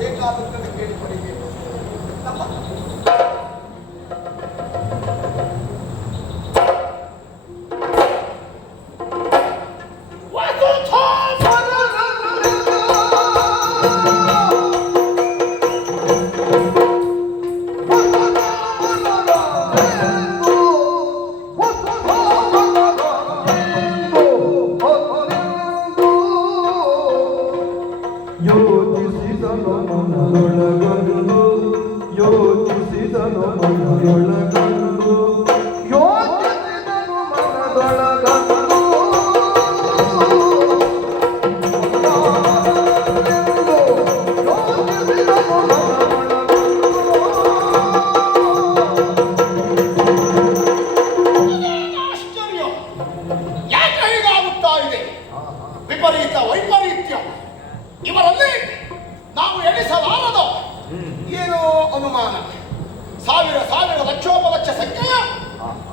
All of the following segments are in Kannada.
ಬೇಕಾದದ್ದನ್ನು ಕೇಳಿಕೊಂಡಿದ್ದೇವೆ. ಯೋಚಿಸಿದನು ಮನದೊಳಗಂದು ಯೋಚಿಸಿದನು ಮನದೊಳಗಂದು ಆಶ್ಚರ್ಯ, ಯಾಕೆ ಹೀಗಾಗುತ್ತಾ ಇದೆ? ವಿಪರೀತ ವೈಪರೀತ್ಯ ಇವರಲ್ಲಿ ನಾವು ಎಣಿಸಲಾರದ ಏನೋ ಅನುಮಾನ. ಸಾವಿರ ಸಾವಿರ ಲಕ್ಷೋಪಲಕ್ಷ ಸಂಖ್ಯೆಯ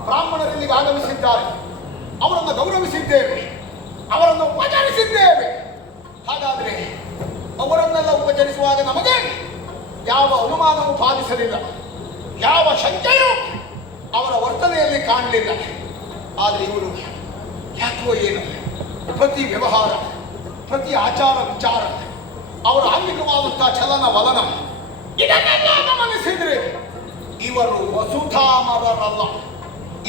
ಬ್ರಾಹ್ಮಣರಲ್ಲಿಗೆ ಆಗಮಿಸಿದ್ದಾರೆ. ಅವರನ್ನು ಗೌರವಿಸಿದ್ದೇವೆ, ಅವರನ್ನು ಉಪಚರಿಸಿದ್ದೇವೆ. ಹಾಗಾದರೆ ಅವರನ್ನೆಲ್ಲ ಉಪಚರಿಸುವಾಗ ನಮಗೆ ಯಾವ ಅನುಮಾನವೂ ಬಾಧಿಸಲಿಲ್ಲ, ಯಾವ ಶಂಕೆಯೂ ಅವರ ವರ್ತನೆಯಲ್ಲಿ ಕಾಣಲಿಲ್ಲ. ಆದರೆ ಇವರು ಯಾಕೋ ಏನು ಪ್ರತಿ ವ್ಯವಹಾರ, ಪ್ರತಿ ಆಚಾರ ವಿಚಾರ, ಅವರ ಆಂಗಿಕವಾದಂತಹ ಚಲನ ವಲನ ಇದನ್ನೆಲ್ಲ ಗಮನಿಸಿದ್ರೆ ಇವರು ವಸುಧಾಮರರಲ್ಲ,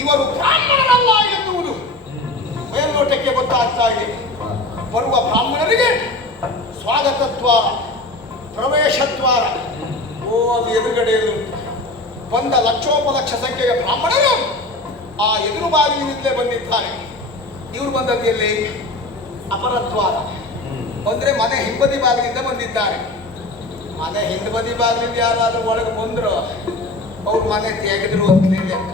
ಇವರು ಬ್ರಾಹ್ಮಣರಲ್ಲ ಎನ್ನುವುದು ಮೇಲ್ನೋಟಕ್ಕೆ ಗೊತ್ತಾಗ್ತಾ ಇದೆ. ಬರುವ ಬ್ರಾಹ್ಮಣರಿಗೆ ಸ್ವಾಗತ ದ್ವಾರ, ಪ್ರವೇಶ ದ್ವಾರ ಅದು ಎದುರುಗಡೆಯಲ್ಲಿ ಬಂದ ಲಕ್ಷೋಪಲಕ್ಷ ಸಂಖ್ಯೆಯ ಬ್ರಾಹ್ಮಣರು ಆ ಎದುರು ಬಾಗಿಲಿನಿಂದಲೇ ಬಂದಿದ್ದಾರೆ. ಇವರು ಬಂದದ್ದು ಎಲ್ಲಿ? ಅಪರದ್ವಾರ ಅಂದರೆ ಮನೆ ಹಿಂಬದಿ ಬಾಗಿಲಿಂದ ಬಂದಿದ್ದಾರೆ. ಮನೆ ಹಿಂಬದಿ ಬಾಗಿಲಿಂದ ಯಾರಾದರೂ ಒಳಗೆ ಬಂದ್ರು ಅವ್ರು ಮನೆ ತೆಗೆದ್ರು ಅಂತಲೇ ಲೆಕ್ಕ.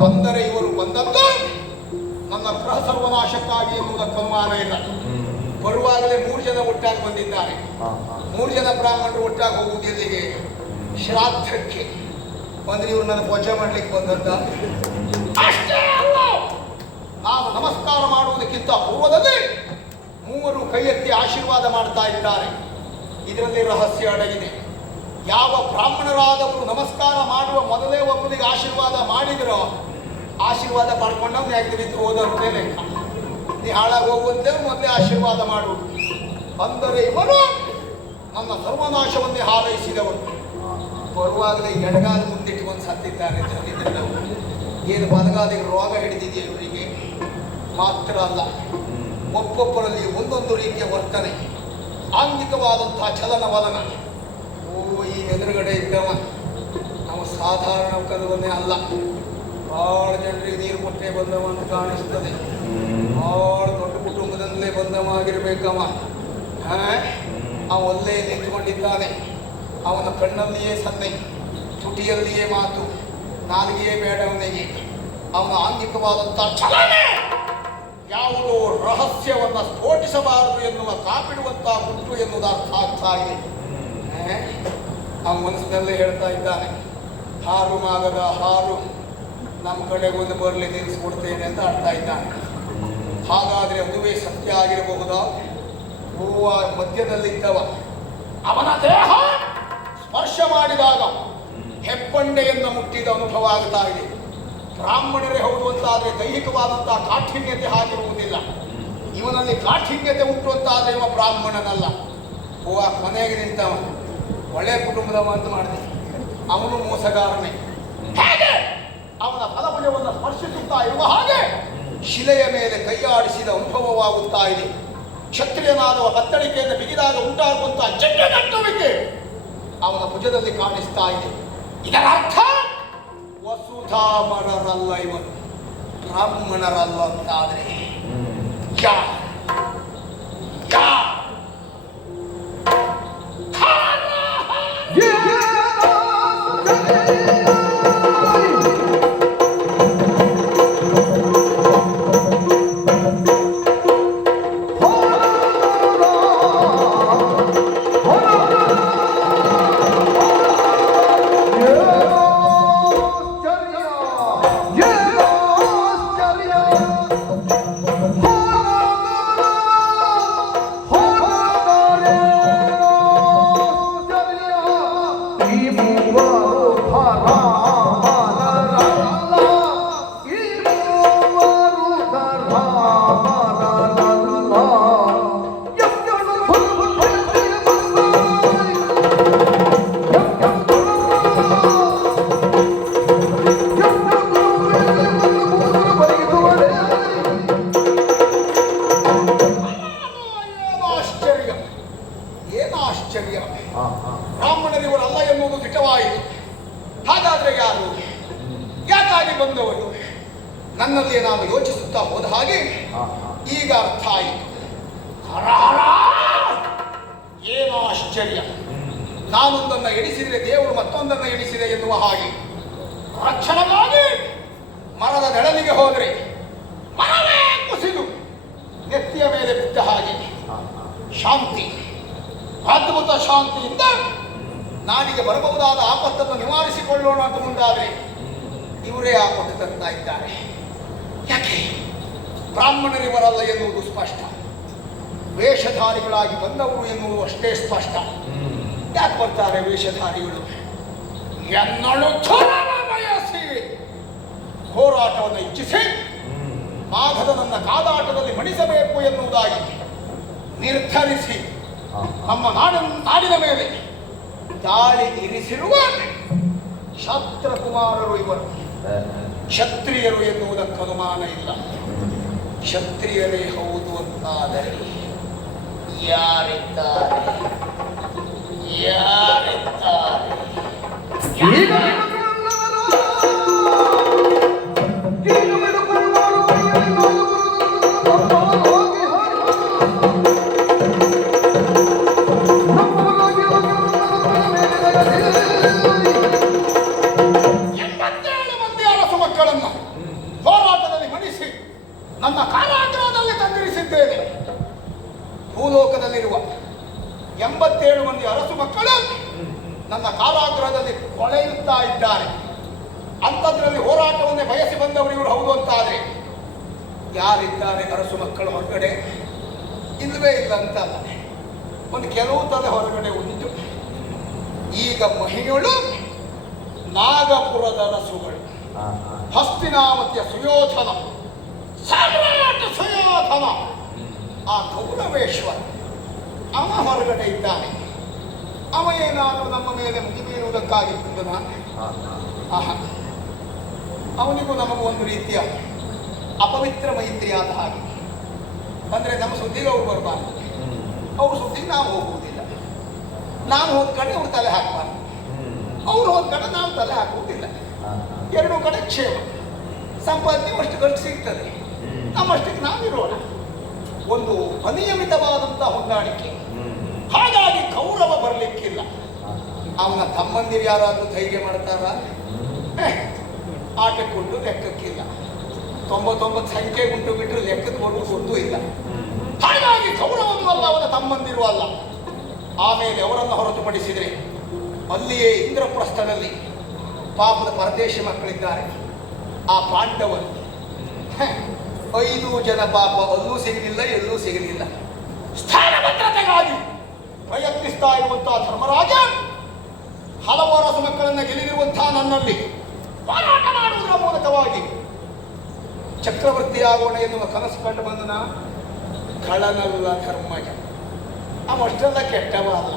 ಬಂದರೆ ಇವರು ಬಂದದ್ದು ನನ್ನ ಗೃಹ ಸರ್ವನಾಶಕ್ಕಾಗಿ ಎನ್ನುವುದಕ್ಕೆ ಅನುಮಾನ ಇಲ್ಲ. ಬರುವಾಗಲೇ 3 ಜನ ಒಟ್ಟಾಗಿ ಬಂದಿದ್ದಾರೆ. 3 ಜನ ಬ್ರಾಹ್ಮಣರು ಒಟ್ಟಾಗಿ ಹೋಗುವುದು ಎಲ್ಲಿಗೆ? ಶ್ರಾದ್ದಕ್ಕೆ. ಅಂದ್ರೆ ಇವರು ನನ್ನ ಪೂಜೆ ಮಾಡ್ಲಿಕ್ಕೆ ಬಂದದ್ದ? ಅಷ್ಟೇ ಅಲ್ಲ, ನಾನು ನಮಸ್ಕಾರ ಮಾಡುವುದಕ್ಕಿಂತ ಪೂರ್ವದಲ್ಲಿ 3 ಕೈ ಎತ್ತಿ ಆಶೀರ್ವಾದ ಮಾಡ್ತಾ ಇದ್ದಾರೆ. ಇದರಲ್ಲಿ ರಹಸ್ಯ ಅಡಗಿದೆ. ಯಾವ ಬ್ರಾಹ್ಮಣರಾದವರು ನಮಸ್ಕಾರ ಮಾಡುವ ಮೊದಲೇ ಒಬ್ಬನಿಗೆ ಆಶೀರ್ವಾದ ಮಾಡಿದರೋ ಆಶೀರ್ವಾದ ಪಡ್ಕೊಂಡವ್ನು ಯಾಕೆ ಬಿದ್ದು ಹೋದಂತೆ ಲೆಕ್ಕ. ನೀ ಹಾಳಾಗಿ ಹೋಗುವಂತೆ ಮೊದಲೇ ಆಶೀರ್ವಾದ ಮಾಡುವುದು. ಅಂದರೆ ಇವರು ನನ್ನ ಸರ್ವನಾಶವನ್ನೇ ಹಾರೈಸಿದವರು. ಬರುವಾಗಲೇ ಎಡಗಾಲ ಮುಂದಿಟ್ಟುಕೊಂಡು ಸತ್ತಿದ್ದಾರೆ ಜನರಿದ್ದೆಲ್ಲವರು. ಏನು ಬಲಗಾಲಿಗೆ ರೋಗ ಹಿಡಿದಿದೆಯಾ ಇವರಿಗೆ? ಮಾತ್ರ ಅಲ್ಲ, ಒಬ್ಬೊಬ್ಬರಲ್ಲಿ ಒಂದೊಂದು ರೀತಿಯ ವರ್ತನೆ, ಆಂಗಿಕವಾದಂತಹ ಚಲನವಲನ. ಈ ಎದುರುಗಡೆ ಇದ್ದವ ನಾವು ಸಾಧಾರಣ ಕದವನ್ನೇ ಅಲ್ಲ, ಭಾಳ ಜನರಿಗೆ ನೀರು ಕೊಟ್ಟೆ ಬಂದವ ಅಂತ ಕಾಣಿಸ್ತದೆ. ಭಾಳ ದೊಡ್ಡ ಕುಟುಂಬದಲ್ಲೇ ಬಂದವಾಗಿರ್ಬೇಕವ. ಅವಲ್ಲೇ ನಿಂತುಕೊಂಡಿದ್ದಾನೆ. ಅವನ ಕಣ್ಣಲ್ಲಿಯೇ ಸನ್ನೆ, ತುಟಿಯಲ್ಲಿಯೇ ಮಾತು, ನಾಲಿಗೆಯೇ ಬೇಡ ಅವನಿಗೆ. ಅವನ ಆಂಗಿಕವಾದಂತಹ ಚಲನೆ ಯಾವುದೋ ರಹಸ್ಯವನ್ನು ಸ್ಫೋಟಿಸಬಾರದು ಎನ್ನುವ ಕಾಪಿಡುವಂತಹ ಗುಟ್ಟು ಎನ್ನುವುದು ಅರ್ಥ ಆಗ್ತಾ ಇದೆ. ಅವನ ಮನಸ್ಸಿನಲ್ಲೇ ಹೇಳ್ತಾ ಇದ್ದಾನೆ, ಹಾರು ಮಾಗದ ಹಾರು, ನಮ್ಮ ಕಡೆಗೆ ಒಂದು ಬರಲಿ ನಿಲ್ಲಿಸ್ಕೊಡ್ತೇನೆ ಅಂತ ಆಡ್ತಾ ಇದ್ದಾನೆ. ಹಾಗಾದರೆ ಅದುವೇ ಸತ್ಯ ಆಗಿರಬಹುದಾ? ಹೂವ ಮಧ್ಯದಲ್ಲಿದ್ದವ ಅವನ ದೇಹ ಸ್ಪರ್ಶ ಮಾಡಿದಾಗ ಹೆಬ್ಬಂಡೆಯನ್ನು ಮುಟ್ಟಿದ ಅನುಭವ ಆಗ್ತಾ ಇದೆ. ಬ್ರಾಹ್ಮಣರೇ ಹೌದು ಅಂತಾದರೆ ದೈಹಿಕವಾದಂತಹ ಕಾಠಿಣ್ಯತೆ ಹಾಗಿರುವುದಿಲ್ಲ. ಇವನಲ್ಲಿ ಕಾಠಿಣ್ಯತೆ ಉಂಟು ಅಂತಾದರೆ ಇವ ಬ್ರಾಹ್ಮಣನಲ್ಲ. ಹೂವ ಮನೆಗೆ ನಿಂತವ, ಒಳ್ಳೆ ಕುಟುಂಬದವ ಅಂತ ಮಾಡಿದೆ. ಅವನು ಮೋಸಗಾರನೇ. ಹೇಗೆ ಅವನ ಫಲಭುಜವನ್ನು ಸ್ಪರ್ಶಿಸುತ್ತಾ ಇರುವ ಹಾಗೆ ಶಿಲೆಯ ಮೇಲೆ ಕೈಯಾಡಿಸಿದ ಅನುಭವವಾಗುತ್ತಾ ಇದೆ. ಕ್ಷತ್ರಿಯನಾದವ ಬತ್ತಳಿಕೆಯಿಂದ ಬಿಗಿದಾಗ ಉಂಟಾಗುವಂತಹ ಜಗ್ಗಟ್ಟುವಿಕೆ ಅವನ ಭುಜದಲ್ಲಿ ಕಾಣಿಸ್ತಾ ಇದೆ. ಇದರ ಅರ್ಥ ವಸುಧಾಮರರಲ್ಲ ಇವರು, ಬ್ರಾಹ್ಮಣರಲ್ಲ ಅಂತಾದರೆ ಏನು ಆಶ್ಚರ್ಯ! ಬ್ರಾಹ್ಮಣರಿವರಲ್ಲ ಎನ್ನುವುದು ದಿಟವಾಯಿತು. ಹಾಗಾದ್ರೆ ಯಾರು, ಯಾಕಾಗಿ ಬಂದವರು? ನನ್ನಲ್ಲಿ ನಾನು ಯೋಚಿಸುತ್ತಾ ಹೋದ ಹಾಗೆ ಈಗ ಅರ್ಥ ಆಯಿತು. ಏನು ಆಶ್ಚರ್ಯ! ನಾನೊಂದನ್ನು ಎಣಿಸಿದರೆ ದೇವರು ಮತ್ತೊಂದನ್ನು ಎಣಿಸಿದೆ ಎನ್ನುವ ಹಾಗೆ ರಕ್ಷಣೆಗಾಗಿ ಮರದ ನೆಳಲಿಗೆ ಹೋದರೆ ಮರವೇ ಕುಸಿದು ನೆತ್ತಿಯ ಮೇಲೆ ಬಿದ್ದ ಹಾಗೆ ಶಾಂತಿ, ಅದ್ಭುತ ಶಾಂತಿಯಿಂದ ನಾನಿಗೆ ಬರಬಹುದಾದ ಆಪತ್ತನ್ನು ನಿವಾರಿಸಿಕೊಳ್ಳೋಣ ಅಂತ ಮುಂದಾದರೆ ಇವರೇ ಆಪತ್ತು ತರ್ತಾ ಇದ್ದಾರೆ. ಯಾಕೆ? ಬ್ರಾಹ್ಮಣರಿವರಲ್ಲ ಎನ್ನುವುದು ಸ್ಪಷ್ಟ, ವೇಷಧಾರಿಗಳಾಗಿ ಬಂದವರು ಎನ್ನುವುದು ಅಷ್ಟೇ ಸ್ಪಷ್ಟ. ಯಾಕೆ ಬರ್ತಾರೆ ವೇಷಧಾರಿಗಳು? ಎನ್ನಳು ಬಯಸಿ ಹೋರಾಟವನ್ನು ಇಚ್ಛಿಸಿ ಮಾಘದ ನನ್ನ ಕಾದಾಟದಲ್ಲಿ ಮಣಿಸಬೇಕು ಎನ್ನುವುದಾಗಿ ನಿರ್ಧರಿಸಿ ನಮ್ಮ ನಾಡಿನ ಮೇಲೆ ದಾಳಿ ಇರಿಸಿರುವ ಕ್ಷಾತ್ರಕುಮಾರರು ಇವರು. ಕ್ಷತ್ರಿಯರು ಎನ್ನುವುದಕ್ಕೆ ಅನುಮಾನ ಇಲ್ಲ. ಕ್ಷತ್ರಿಯರೇ ಹೌದು ಅಂತಾದರೆ ಯಾರಿದ್ದಾರೆ? ಹೋರಾಟದಲ್ಲಿ ಮಣಿಸಿ ನನ್ನ ಕಾರಾಗೃಹದಲ್ಲಿ ತಂದಿರಿಸಿದ್ದೇನೆ. ಭೂಲೋಕದಲ್ಲಿರುವ 87 ಮಂದಿ ಅರಸು ಮಕ್ಕಳು ನನ್ನ ಕಾರಾಗೃಹದಲ್ಲಿ ಕೊಳೆಯುತ್ತಾ ಇದ್ದಾರೆ. ಅಂಥದ್ರಲ್ಲಿ ಹೋರಾಟವನ್ನೇ ಬಯಸಿ ಬಂದವರು ಇವರು ಹೌದು ಅಂತಾದರೆ ಯಾರಿದ್ದಾರೆ ಅರಸು ಮಕ್ಕಳು ಹೊರಗಡೆ? ಇಲ್ಲವೇ ಇಲ್ಲ ಅಂತಲ್ಲ, ಒಂದು ಕೆಲವು ತಲೆ ಹೊರಗಡೆ ಉಂಟು. ಈಗ ಮಹಿಳೆಗಳು ನಾಗಪುರದ ಅರಸುಗಳು, ಹಸ್ತಿನಾವತಿಯ ಸುಯೋಧನ, ಸಾಮ್ರಾಟ ಸುಯೋಧನ, ಆ ಗೌರವೇಶ್ವರ ಅವ ಹೊರಗಡೆ ಇದ್ದಾನೆ. ಅವ ಏನಾದರೂ ನಮ್ಮ ಮೇಲೆ ಮುಗಿಬೀರುವುದಕ್ಕಾಗಿ ಬಂದನ? ಅವನಿಗೂ ನಮಗೂ ಒಂದು ರೀತಿಯ ಅಪವಿತ್ರ ಮೈತ್ರಿಯಾದ ಹಾಗೆ. ಅಂದರೆ ನಮ್ಮ ಸುದ್ದಿಗೆ ಅವ್ರು ಬರಬಾರ್ದು, ಅವ್ರ ಸುದ್ದಿಗೆ ನಾವು ಹೋಗುವುದಿಲ್ಲ. ನಾನು ಹೋದ ಕಡೆ ಅವ್ರು ತಲೆ ಹಾಕಬಾರ್ದು, ಅವ್ರು ಹೋದ ಕಡೆ ನಾವು ತಲೆ ಹಾಕುವುದಿಲ್ಲ. ಎರಡೂ ಕಡೆ ಕ್ಷೇಮ, ಸಂಪಾದನೆ ಅಷ್ಟು ಖರ್ಚು ಸಿಗ್ತದೆ, ನಮ್ಮಷ್ಟಕ್ಕೆ ನಾವಿರೋಣ. ಒಂದು ಅನಿಯಮಿತವಾದಂಥ ಹೊಂದಾಣಿಕೆ. ಹಾಗಾಗಿ ಗೌರವ ಬರಲಿಕ್ಕಿಲ್ಲ. ಅವನ ತಮ್ಮಂದಿರು ಯಾರಾದರೂ ಧೈರ್ಯ ಮಾಡ್ತಾರ? ಆಟಕ್ಕುಂಟು ಲೆಕ್ಕಕ್ಕಿಲ್ಲ. 99 ಸಂಖ್ಯೆ ಉಂಟು ಬಿಟ್ಟರೆ ಲೆಕ್ಕಕ್ಕೆ ಬರುವುದು ಒಂದೂ ಇಲ್ಲ. ಹಾಗಾಗಿ ಗೌರವವೂ ಅಲ್ಲ, ಅವನ ತಮ್ಮಂದಿರು ಅಲ್ಲ. ಆಮೇಲೆ ಅವರನ್ನು ಹೊರತುಪಡಿಸಿದರೆ ಅಲ್ಲಿಯೇ ಇಂದ್ರಪ್ರಸ್ಥದಲ್ಲಿ ಪಾಪದ ಪರದೇಶಿ ಮಕ್ಕಳಿದ್ದಾರೆ. ಆ ಪಾಂಡವರು 5 ಜನ ಪಾಪ ಅಲ್ಲೂ ಸಿಗಲಿಲ್ಲ, ಎಲ್ಲೂ ಸಿಗಲಿಲ್ಲ. ಸ್ಥಾನ ಭದ್ರತೆಗಾಗಿ ಪ್ರಯತ್ನಿಸ್ತಾ ಇರುವಂತಹ ಧರ್ಮರಾಜ ಹಲವಾರು ಅರಸು ಮಕ್ಕಳನ್ನು ಗೆಲ್ಲಿರುವಂತಹ ನನ್ನಲ್ಲಿ ಹೋರಾಟ ಮಾಡುವುದರ ಮೂಲಕವಾಗಿ ಚಕ್ರವರ್ತಿಯಾಗೋಣ ಎನ್ನುವ ಕನಸು ಕಂಡು ಬಂದನ. ಖಳನಲ್ಲ ಧರ್ಮಜ, ಅವಷ್ಟೆಲ್ಲ ಕೆಟ್ಟವ ಅಲ್ಲ.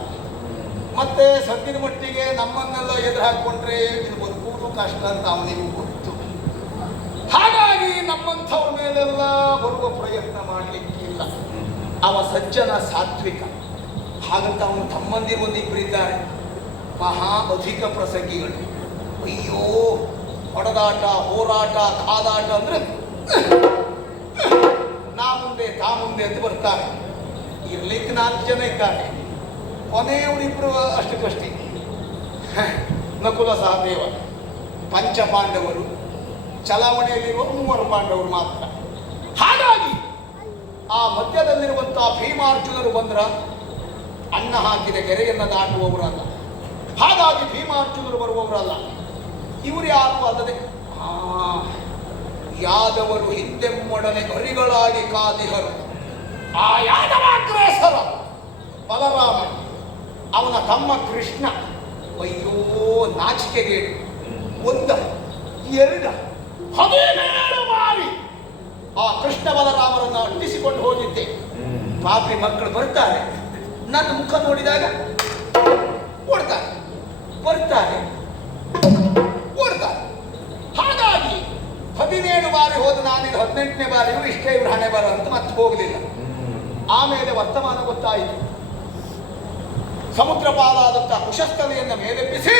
ಮತ್ತೆ ಸದ್ಯದ ಮಟ್ಟಿಗೆ ನಮ್ಮನ್ನೆಲ್ಲ ಎದುರು ಹಾಕೊಂಡ್ರೆ ಇದು ಬದುಕುವುದು ಕಷ್ಟ ಅಂತ ಅವನಿಗೂ ಗೊತ್ತು. ಹಾಗಾಗಿ ನಮ್ಮಂಥವ್ರ ಮೇಲೆಲ್ಲ ಬರುವ ಪ್ರಯತ್ನ ಮಾಡಲಿಕ್ಕಿಲ್ಲ. ಅವ ಸಜ್ಜನ, ಸಾತ್ವಿಕ. ಹಾಗಂತ ಅವನು ತಮ್ಮಂದಿರು ಒಂದಿಬ್ಬರಿದ್ದಾರೆ, ಮಹಾ ಅಧಿಕ ಪ್ರಸಂಗಿಗಳು. ಅಯ್ಯೋ, ಹೊಡೆದಾಟ, ಹೋರಾಟ, ಕಾದಾಟ ಅಂದ್ರೆ ನಾ ಮುಂದೆ ತಾ ಮುಂದೆ ಅಂತ ಬರ್ತಾರೆ. ಇರ್ಲಿಕ್ಕೆ 4 ಜನ ಇದ್ದಾರೆ, ಕೊನೆಯವರಿಬ್ಬರು ಅಷ್ಟಕ್ಕಷ್ಟೇ. ನಕುಲ ಸಹದೇವ, ಪಂಚಪಾಂಡವರು, ಚಲಾವಣೆಯಲ್ಲಿರುವ 3 ಪಾಂಡವರು ಮಾತ್ರ. ಹಾಗಾಗಿ ಆ ಮಧ್ಯದಲ್ಲಿರುವಂತಹ ಭೀಮಾರ್ಜುನರು ಬಂದ್ರ ಅನ್ನ ಹಾಕಿದ ಗೆರೆಯನ್ನು ದಾಟುವವರಲ್ಲ. ಹಾಗಾಗಿ ಭೀಮಾರ್ಜುನರು ಬರುವವರಲ್ಲ. ಇವರು ಯಾರು ಅಲ್ಲದೆ ಯಾದವರು ಹಿಂದೆಮ್ಮೊಡನೆ ಹರಿಗಳಾಗಿ ಕಾದಿಹರು. ಆ ಯಾದವಾಗ್ರೇಸರ ಬಲರಾಮ, ಅವನ ತಮ್ಮ ಕೃಷ್ಣ. ಅಯ್ಯೋ, ನಾಚಿಕೆಗೇಡು. 1, 2, 17 ಬಾರಿ ಆ ಕೃಷ್ಣ ಬಲರಾಮರನ್ನು ಅಂಟಿಸಿಕೊಂಡು ಹೋಗಿದ್ದೆ. ಪಾಪಿ ಮಕ್ಕಳು ಬರ್ತಾರೆ, ನನ್ನ ಮುಖ ನೋಡಿದಾಗ ಓಡ್ತಾರೆ, ಬರ್ತಾರೆ, ಓಡ್ತಾರೆ. ಹಾಗಾಗಿ 17 ಬಾರಿ ಹೋದ ನಾನಿದು 18ನೇ ಬಾರಿಯೂ ಇಷ್ಟೇ ಇವ್ರು ಹಣೆ ಬರ ಅಂತ ಮತ್ತೆ ಹೋಗಲಿಲ್ಲ. ಆಮೇಲೆ ವರ್ತಮಾನ ಗೊತ್ತಾಯಿತು. ಸಮುದ್ರ ಪಾಲಾದಂತಹ ಕುಶಸ್ಥಲೆಯನ್ನು ಮೇಲೆಬ್ಬಿಸಿ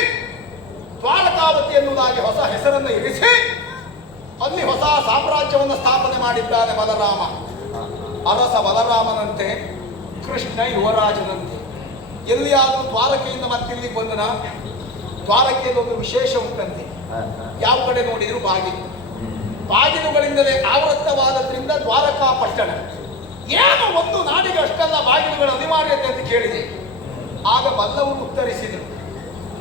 ದ್ವಾರಕಾವತಿ ಎನ್ನುವುದಾಗಿ ಹೊಸ ಹೆಸರನ್ನು ಇರಿಸಿ ಅಲ್ಲಿ ಹೊಸ ಸಾಮ್ರಾಜ್ಯವನ್ನು ಸ್ಥಾಪನೆ ಮಾಡಿದ್ದಾನೆ ಬಲರಾಮ. ಅರಸ ಬಲರಾಮನಂತೆ, ಕೃಷ್ಣ ಯುವರಾಜನಂತೆ. ಎಲ್ಲಿಯಾದರೂ ದ್ವಾರಕೆಯಿಂದ ಮತ್ತಿಲ್ಲಿಗೆ ಬಂದನ, ದ್ವಾರಕೆಯಲ್ಲಿ ಒಂದು ವಿಶೇಷ ಉಂಟಂತೆ. ಯಾವ ಕಡೆ ನೋಡಿದ್ರು ಬಾಗಿಲು, ಬಾಗಿಲುಗಳಿಂದಲೇ ಆವೃತ್ತವಾದದ್ರಿಂದ ದ್ವಾರಕಾ ಪಟ್ಟಣ. ಏನು ಒಂದು ನಾಡಿಗೆ ಅಷ್ಟೆಲ್ಲ ಬಾಗಿಲುಗಳ ಅನಿವಾರ್ಯತೆ ಅಂತ ಕೇಳಿದೆ. ಆಗ ಬಲ್ಲವರು ಉತ್ತರಿಸಿದರು,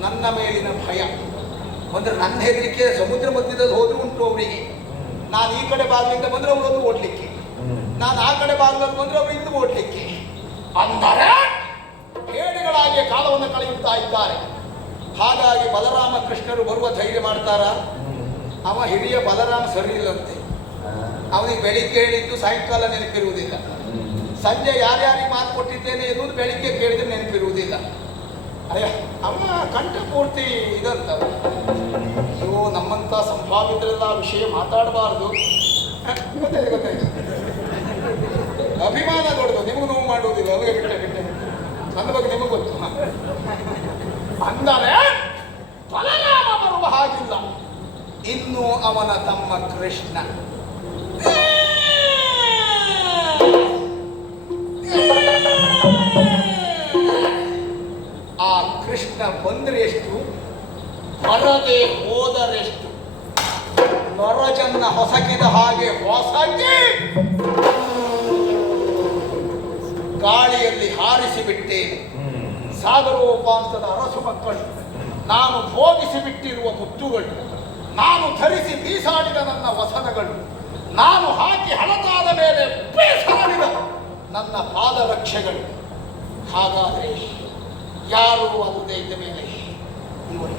ನನ್ನ ಮೇಲಿನ ಭಯ ಅಂದ್ರೆ ನನ್ನ ಹೆದರಿಕೆ ಸಮುದ್ರ ಮಧ್ಯದಲ್ಲಿ ಹೋದ್ರೂ ಉಂಟು ಅವರಿಗೆ. ನಾನು ಈ ಕಡೆ ಬಾಗಿಲಿಂದ ಬಂದ್ರೆ ಅವರೊಂದು ಓಡ್ಲಿಕ್ಕೆ, ನಾನು ಆ ಕಡೆ ಬಾಗಿಲಲ್ಲಿ ಬಂದ್ರೆ ಅವರು ಇಂದು ಓಡ್ಲಿಕ್ಕೆ. ಅಂದರೆ ಹೇಡಿಗಳಾಗಿ ಕಾಲವನ್ನು ಕಳೆಯುತ್ತಾ ಇದ್ದಾರೆ. ಹಾಗಾಗಿ ಬಲರಾಮ ಕೃಷ್ಣರು ಬರುವ ಧೈರ್ಯ ಮಾಡ್ತಾರ. ಅವ ಹಿರಿಯ ಬಲರಾಮ ಸರಿ ಇಲ್ಲಂತೆ. ಅವನಿಗೆ ಬೆಳಿಗ್ಗೆ ಹೇಳಿದ್ದು ಸಾಯಂಕಾಲ ನೆನಪಿರುವುದಿಲ್ಲ, ಸಂಜೆ ಯಾರ್ಯಾರಿಗೆ ಮಾತು ಕೊಟ್ಟಿದ್ದೇನೆ ಎನ್ನುವುದು ಬೆಳಿಗ್ಗೆ ಕೇಳಿದ್ರೆ ನೆನಪಿರುವುದಿಲ್ಲ. ಅಯ್ಯ ಅಮ್ಮ ಕಂಠ ಪೂರ್ತಿ ಇದಂತ. ಅಯ್ಯೋ ನಮ್ಮಂತ ಸಂಭಾವಿತರೆಲ್ಲ ವಿಷಯ ಮಾತಾಡಬಾರ್ದು. ಗೊತ್ತಾಯ್ತು. ಅಭಿಮಾನ ದೊಡ್ಡದು, ನಿಮಗೂ ನೋವು ಮಾಡುವುದಿಲ್ಲ. ಅವರಿಗೆ ಬಿಟ್ಟೆ ನನ್ನ ಬಗ್ಗೆ ನಿಮಗೆ ಗೊತ್ತು. ಅಂದರೆ ಬಲರಾಮ ಬರುವ ಹಾಗಿಲ್ಲ. ಇನ್ನು ಅವನ ತಮ್ಮ ಕೃಷ್ಣ. ಆ ಕೃಷ್ಣ ಬಂದ್ರೆ ಎಷ್ಟು, ಬರದೆ ಹೋದರೆಷ್ಟು. ನೊರಜನ್ನ ಹೊಸಕಿದ ಹಾಗೆ ಹೊಸಕಿ ಗಾಳಿಯಲ್ಲಿ ಹಾರಿಸಿಬಿಟ್ಟೇನೆ. ಸಾಗರೋಪಾಂತದ ಅರಸು ಮಕ್ಕಳು, ನಾನು ಭೋಗಿಸಿ ಬಿಟ್ಟಿರುವ ಮುತ್ತುಗಳು, ನಾನು ಧರಿಸಿ ಬೀಸಾಡಿದ ನನ್ನ ವಸನಗಳು, ನಾನು ಹಾಕಿ ಹಳತಾದ ಮೇಲೆ ಬೇಸಾಡಿದ ನನ್ನ ಪಾದರಕ್ಷೆಗಳು. ಹಾಗಾದರೆ ಯಾರು ಅಲ್ಲದೆ ಇದ್ದ ಮೇಲೆ ಇವರು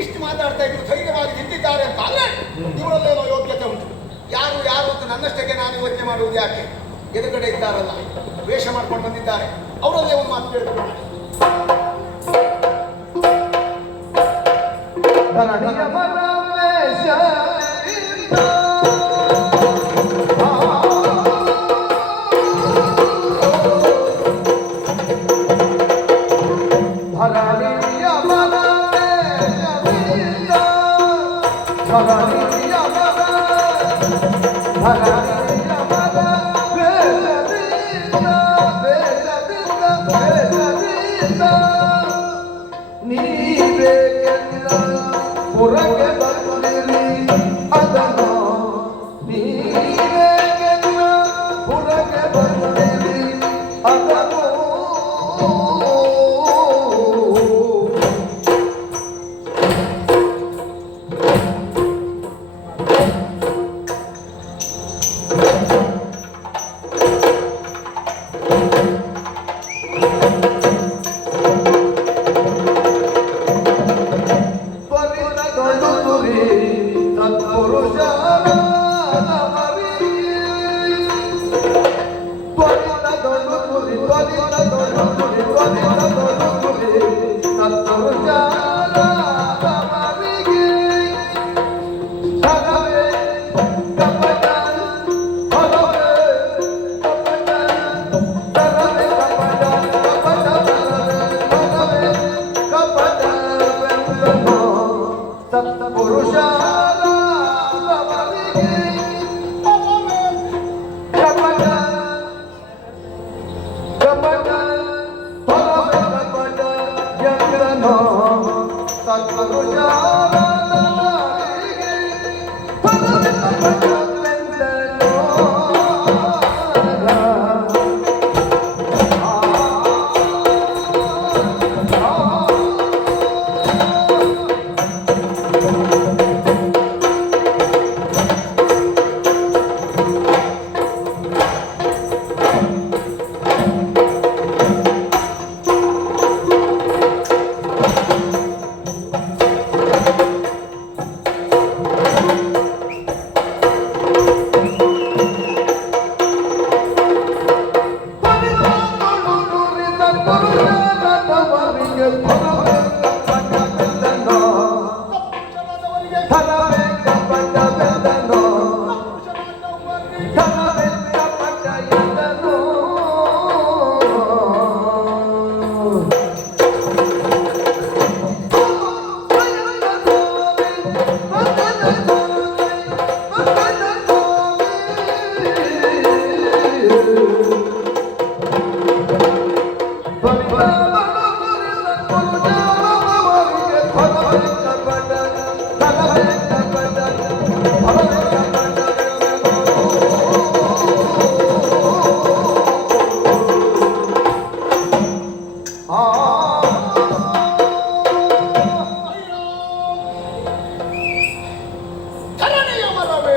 ಇಷ್ಟು ಮಾತಾಡ್ತಾ ಇದ್ರು, ಧೈರ್ಯವಾಗಿ ನಿಂತಿದ್ದಾರೆ ಅಂತ ಅಲ್ಲೇ ಇವರಲ್ಲೇನೋ ಯೋಗ್ಯತೆ ಉಂಟು. ಯಾರು ಯಾರು ಅಂತ ನನ್ನಷ್ಟಕ್ಕೆ ನಾನು ಯೋಚನೆ ಮಾಡುವುದು ಯಾಕೆ? ಎದುರುಗಡೆ ಇದ್ದಾರಲ್ಲ, ವೇಷ ಮಾಡ್ಕೊಂಡು ಬಂದಿದ್ದಾರೆ, ಅವರಲ್ಲೇ ಒಂದು ಮಾತು ಕೇಳ್ಕೊಂಡು ಪುರಕ್ಕೆ ಬಂದಿರಿ ಅದನ್ನು ನೀವೇಗೆಲ್ಲ ಪುರಕ್ಕೆ ಬಂದಿರಿ ಅದನ್ನು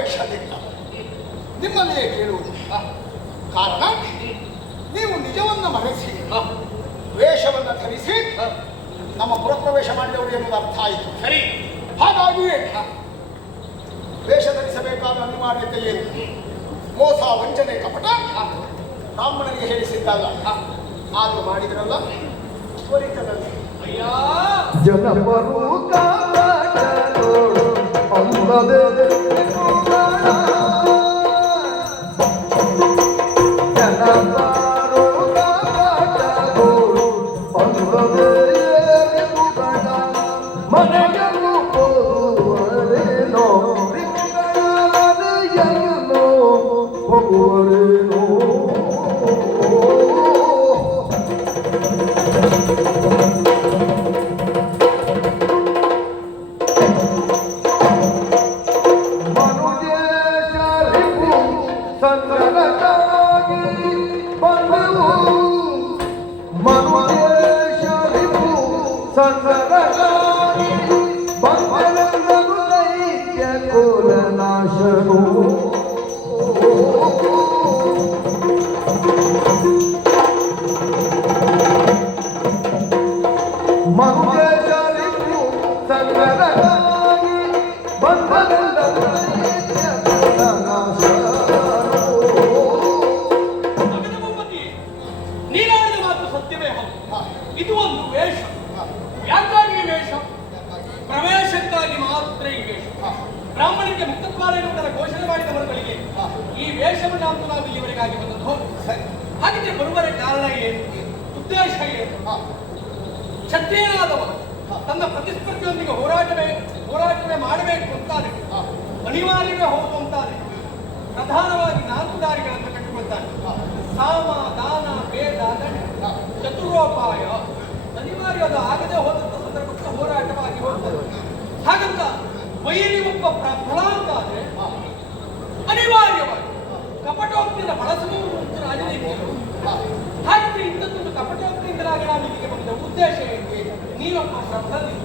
ವೇಷದಿಂದ ನಿಮ್ಮಲ್ಲಿಯೇ ಕೇಳುವುದು. ಕಾರಣ ನೀವು ನಿಜವನ್ನು ಮರೆಸಿ ವೇಷವನ್ನು ಧರಿಸಿ ನಮ್ಮ ಪುರಪ್ರವೇಶ ಮಾಡಿದವರು ಎನ್ನುವುದು ಅರ್ಥ ಆಯಿತು. ಸರಿ, ಹಾಗಾಗಿಯೇ ವೇಷ ಧರಿಸಬೇಕಾದ ಅನಿವಾರ್ಯತೆ ಏನು? ಮೋಸ, ವಂಚನೆ, ಕಪಟ ಬ್ರಾಹ್ಮಣರಿಗೆ ಹೇಳಿಸಿದ್ದಲ್ಲ. ಆದರೂ ಮಾಡಿದ್ರಲ್ಲ ತ್ವರಿತದಲ್ಲಿ. ಅಯ್ಯ ಜನಪರು ಕಾಪಾಡೋಡು ಅಲ್ಲದೆ ಜನಪರು ಕಾಪಾಡೋಡು ಅಲ್ಲದೆ ಮನೆಯನ್ನು ಹೋಗುವರೇನೋ ಮನೆಯನ್ನು ಹೋಗುವರೇನೋ. ನೀನಾಡಿದ ಮಾತು ಸತ್ಯವೇ ಹೌದು. ಇದು ಒಂದು ವೇಷ. ಯಾಕಾಗಿ ವೇಷ? ಪ್ರವೇಶಕ್ಕಾಗಿ ಮಾತ್ರ ಈ ವೇಷ. ಬ್ರಾಹ್ಮಣರಿಗೆ ಮುಕ್ತದ್ವಾರ ಎನ್ನುವುದರ ಘೋಷಣೆ ಮಾಡಿದವರುಗಳಿಗೆ ಈ ವೇಷವನ್ನು ಅಂತೂ ನಾವು ಇಲ್ಲಿವರೆಗಾಗಿ ಬಂದದ್ದು. ಹಾಗಿದ್ರೆ ಬರುವರ ಕಾರಣ ಏನು, ಉದ್ದೇಶ ಏನು? ಕ್ಷತ್ರಿಯನಾದವ ತನ್ನ ಪ್ರತಿಸ್ಪರ್ಧಿಯೊಂದಿಗೆ ಹೋರಾಟವೇ ಮಾಡಬೇಕು ಅಂತಾನೆ, ಅನಿವಾರ್ಯವೇ ಹೌದು ಅಂತಾನೆ ಪ್ರಧಾನವಾಗಿ 4 ದಾರಿಗಳನ್ನು ಕಟ್ಟಿಕೊಳ್ತಾನೆ. ಸಾಮ, ದಾನ, ಭೇದ, ದಂಡ, ಚತುರೋಪಾಯ. ಅನಿವಾರ್ಯದ ಆಗದೆ ಹೋದಂತ ಸಂದರ್ಭಕ್ಕೆ ಹೋರಾಟವಾಗಿ ಹೋಗ್ತದೆ. ಹಾಗಂತ ವೈರಿ ಒಬ್ಬ ಫಲ ಅಂತಾದ್ರೆ ಅನಿವಾರ್ಯವಾಗಿ ಕಪಟೋಕ್ತಿಯನ್ನು ಬಳಸುವುದು ರಾಜನೀತಿಗಳು. ಹಾಗಿದ್ರೆ ಇಂಥದ್ದೊಂದು ಕಪಟೋಕ್ತಿಯಿಂದಲಾಗಿ ನಾವು ಇಲ್ಲಿಗೆ ಬಂದ ಉದ್ದೇಶ ಏನು? ನೀನೊಬ್ಬ ಶ್ರದ್ಧಿ.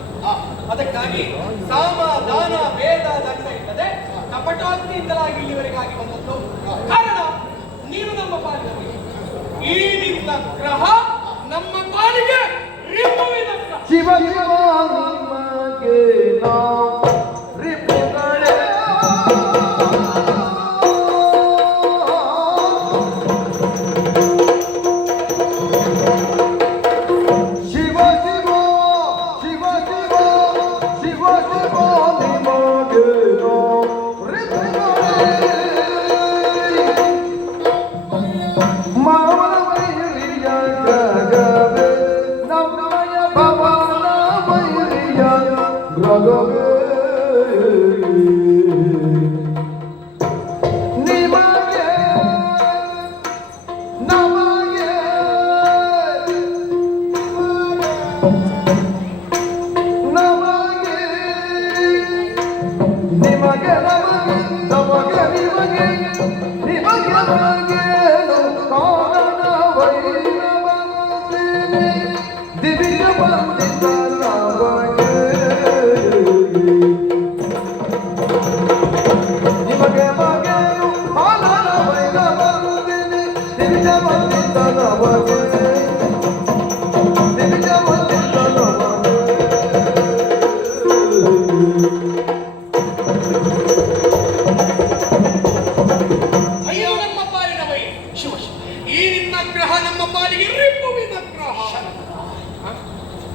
ಅದಕ್ಕಾಗಿ ಸಾಮ, ದಾನ, ಭೇದ, ದಂಡ ಇಲ್ಲದೆ ಕಪಟೋಕ್ತಿಯಿಂದಲಾಗಿ ಇಲ್ಲಿವರೆಗಾಗಿ ಬಂದದ್ದು. ಕಾರಣ ನೀನು ನಮ್ಮ ಪಾಲಿಗೆ, ಈ ನಿನ್ನ ಗ್ರಹ ನಮ್ಮ ಪಾಲಿಗೆ ರಿಪುವಿನ ಗ್ರಹ. ಶಿವ ಶಿವ ನಿಮಗೆ ರಿಪುಗಳೇ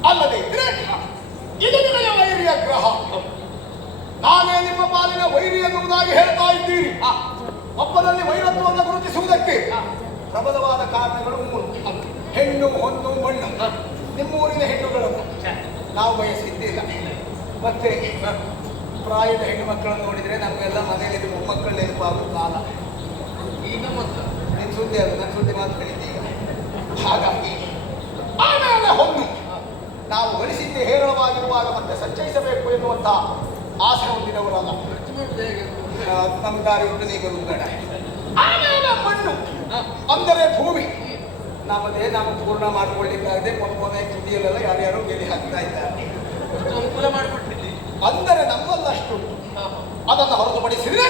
ಅಲ್ಲದೆ ಇದ್ರೆ ಇದು ನಿಮಗೆ ವೈರಿಯ ಗ್ರಹ. ನಾನೇ ನಿಮ್ಮ ಪಾಲಿನ ವೈರಿ ಎನ್ನುವುದಾಗಿ ಹೇಳ್ತಾ ಇದ್ದೀರಿ. ಒಬ್ಬನಲ್ಲಿ ವೈರತ್ವವನ್ನು ಗುರುತಿಸುವುದಕ್ಕೆ ಪ್ರಬಲವಾದ ಕಾರಣಗಳು 3: ಹೆಣ್ಣು, ಹೊನ್ನು, ಮಣ್ಣು. ನಿಮ್ಮೂರಿನ ಹೆಣ್ಣುಗಳನ್ನು ನಾವು ಬಯಸಿದ್ದಿಲ್ಲ. ಮತ್ತೆ ಪ್ರಾಯದ ಹೆಣ್ಣು ಮಕ್ಕಳನ್ನು ನೋಡಿದ್ರೆ ನಮಗೆಲ್ಲ ಮನೆಯಲ್ಲಿ ಮೊಮ್ಮಕ್ಕಳು ನೆನಪಾಗುವ ಕಾಲ ಈಗ. ಮತ್ತು ನಿನ್ನ ಸುದ್ದಿ ಅಲ್ಲ, ನನ್ನ ಸುದ್ದಿ ಮಾತು ಹೇಳಿದ್ದೀಗ. ಹಾಗಾಗಿ ಆಮೇಲೆ ಹೊನ್ನು ನಾವು ಗಳಿಸಿದ್ದೇ ಹೇರಳವಾಗಿರುವಾಗ ಮತ್ತೆ ಸಂಚಯಿಸಬೇಕು ಎನ್ನುವಂಥ ಆಸೆ ಹೊಂದಿದವರಲ್ಲ. ನಮ್ಮ ದಾರಿ ಉಂಟು, ನೀಗ ಬೇಡ. ಆಮೇಲೆ ಮಣ್ಣು ಅಂದರೆ ಭೂಮಿ. ನಮ್ಮದೇ ನಾವು ಪೂರ್ಣ ಮಾಡಿಕೊಳ್ಳಿಕ್ಕಾಗದೆ ಕೊನೆ ತುದಿಯಲ್ಲೆಲ್ಲ ಯಾರ್ಯಾರು ಗೆಲ್ಲಿ ಹಾಕ್ತಾ ಇದ್ದಾರೆ. ಅನುಕೂಲ ಮಾಡಿಕೊಟ್ಟಿದ್ದೀವಿ ಅಂದರೆ ನಮ್ಮಲ್ಲಷ್ಟು ಅದನ್ನು ಹೊರತುಪಡಿಸಿದ್ರೆ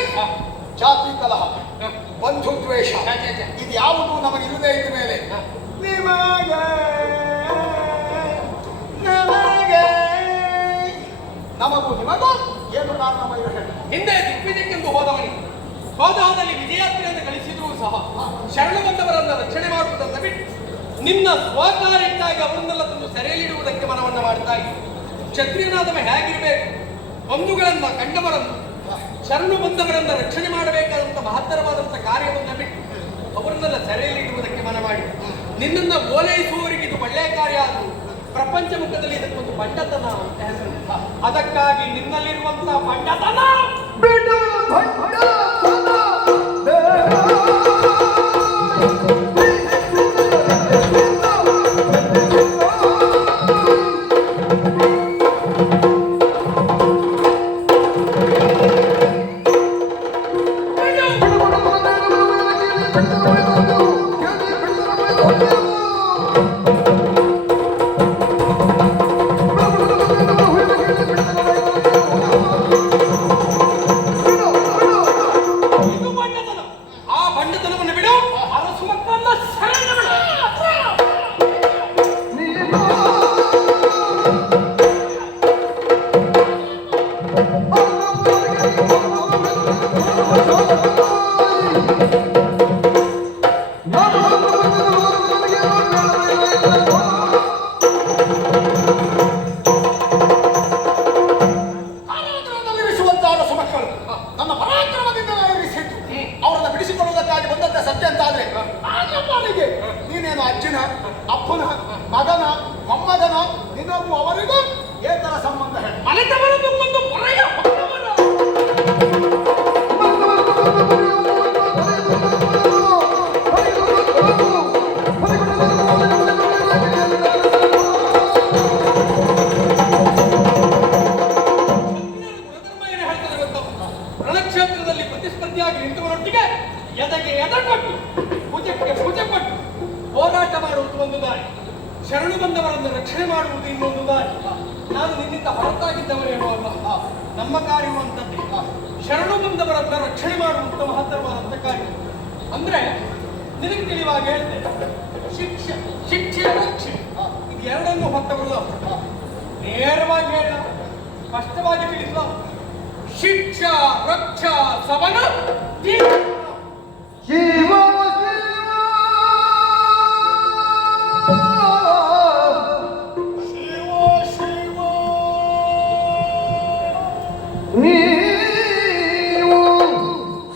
ಜಾತಿ ಕಲಹ, ಬಂಧು ದ್ವೇಷ ಇದು ಯಾವುದು ನಮಗಿಲ್ಲದೆ ಇದ್ದ ಮೇಲೆ ನಿಮಗೆ ನಮಗೆ ನಮಗೂ ನಿಮಗೂ ಏನು ಕಾರಣವಲ್ಲ ಹೇಳಿ. ಹಿಂದೆ ದಿಗ್ವಿಜಯಕ್ಕೆಂದು ಹೋದವನಿಗೆ ಹೋದಲ್ಲಿ ವಿಜಯಾತ್ರೆಯನ್ನು ಗಳಿಸಿದ್ರೂ ಸಹ ಶರಣು ಬಂದವರನ್ನ ರಕ್ಷಣೆ ಮಾಡುವುದನ್ನು ಬಿಟ್ಟು ನಿನ್ನ ಸ್ವಕಾರ್ಯಕ್ಕಾಗಿ ಅವರನ್ನೆಲ್ಲ ತಂದು ಸೆರೆಯಲ್ಲಿಡುವುದಕ್ಕೆ ಮನವನ್ನ ಮಾಡ್ತಾ ಇದ್ದ. ಕ್ಷತ್ರಿಯನಾದವ ಹೇಗಿರಬೇಕು, ಬಂಧುಗಳನ್ನ ಕಂಡವರನ್ನು ಶರಣು ಬಂದವರನ್ನ ರಕ್ಷಣೆ ಮಾಡಬೇಕಾದಂತ ಮಹತ್ತರವಾದಂತ ಕಾರ್ಯವನ್ನ ಬಿಟ್ಟು ಅವರನ್ನೆಲ್ಲ ಸೆರೆಯಲ್ಲಿಡುವುದಕ್ಕೆ ಮನ ಮಾಡಿ ನಿನ್ನನ್ನ ಓಲೈಸುವವರಿಗೆ ಇದು ಒಳ್ಳೆಯ ಕಾರ್ಯ ಆದರೂ ಪ್ರಪಂಚ ಮುಖದಲ್ಲಿ ಇದಕ್ಕೊಂದು ಬಂಡತನ ಅಂತ ಹೆಸರು. ಅದಕ್ಕಾಗಿ ನಿನ್ನಲ್ಲಿರುವಂತಹ ಬಂಡತನ ಬಿಡು ಬಂಡತನ ಬೇಡ. ಇದು ಬಂಡತನ. ಆ ಬಂಡತನವನ್ನು ಬಿಡು, ಅರಸು ಮಕ್ಕಳನ್ನ ಸೆರೆಗೆ ಬಿಡು. ಕಾರಾಗೃಹದಲ್ಲಿರಿಸುವಂತಹ ಅರಸು ಮಕ್ಕಳು ನನ್ನ ಪರಾಕ್ರಮದಿಂದ ಇರಿಸಿದ್ದು ಅವರನ್ನು ಬಿಡಿಸಿಕೊಳ್ಳುವುದಕ್ಕಾಗಿ ಬಂದಂತ ಸತ್ಯ ಅಂತಾದ್ರೆ ಆಗ ನೀನೇನು ಅಜ್ಜನ ಅಪ್ಪನ ಮಗನ ಮೊಮ್ಮಗನ ನಿನಗೂ ಅವರಿಗೂ ಏತರ ಸಂಬಂಧ ಹೇಳಿ. ಮನೆತವರನ್ನು ಕೊಂದು ಹೊರೆಯ ಹೊತ್ತವರು. ರಣಕ್ಷೇತ್ರದಲ್ಲಿ ಪ್ರತಿಸ್ಪರ್ಧಿಯಾಗಿ ನಿಂತವರೊಟ್ಟಿಗೆ ಎದೆಗೆ ಎದೆ ಕೊಟ್ಟು ಭುಜಕ್ಕೆ ಭುಜ ಕೊಟ್ಟು ಹೋರಾಟ ಮಾಡುವುದು ಒಂದು ದಾರಿ, ಶರಣು ಬಂದವರನ್ನು ರಕ್ಷಣೆ ಮಾಡುವುದು ಇನ್ನೊಂದು ದಾರಿ. ನಾನು ನಿನ್ನಿಂದ ಹೊರತಾಗಿದ್ದವರೇನೋ ಅಲ್ಲ, ನಮ್ಮ ಕಾರ್ಯವು ಅಂತದ್ದೇ. ಶರಣು ಬಂದವರನ್ನ ರಕ್ಷಣೆ ಮಾಡುವುದು ಮಹತ್ತರವಾದಂತ ಕಾರ್ಯ. ಅಂದ್ರೆ ನಿನಗೆ ತಿಳಿವಾಗಿ ಹೇಳ್ತೇನೆ, ಶಿಕ್ಷೆ ರಕ್ಷೆ ಇದು ಎರಡನ್ನೂ ಹೊತ್ತವಲ್ಲ. ನೇರವಾಗಿ ಹೇಳ, ಸ್ಪಷ್ಟವಾಗಿ ತಿಳಿಸ. ಶಿಕ್ಷಾ ರಕ್ಷಾ ಸವನ ಶಿವ ನೀವು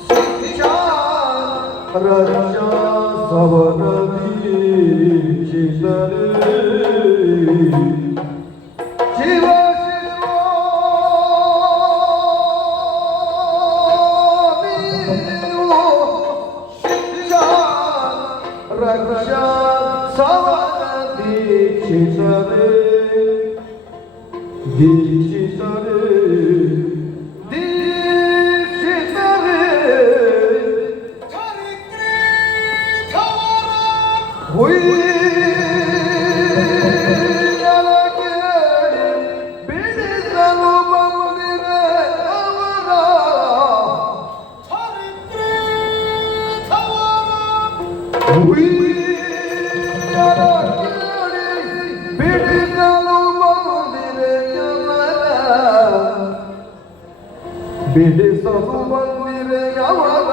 ಶಿಕ್ಷಾ ರಕ್ಷಾ ಸವನ ದೀಕ್ಷಿತರೇ ಶಿವ ರಕ್ಷಾ ಸವನ ದೀಕ್ಷಿತರೇ ದೀಕ್ಷಿತರೇ ದೀಕ್ಷಿತರೇ ಹುಯ್ಯಲಗೆ ಬಿಡಿಸಲು ಬಂದಿರೆ ಅವರ ಬಿಡಿಸಲು ಬಂದಿರೆ ಅವರ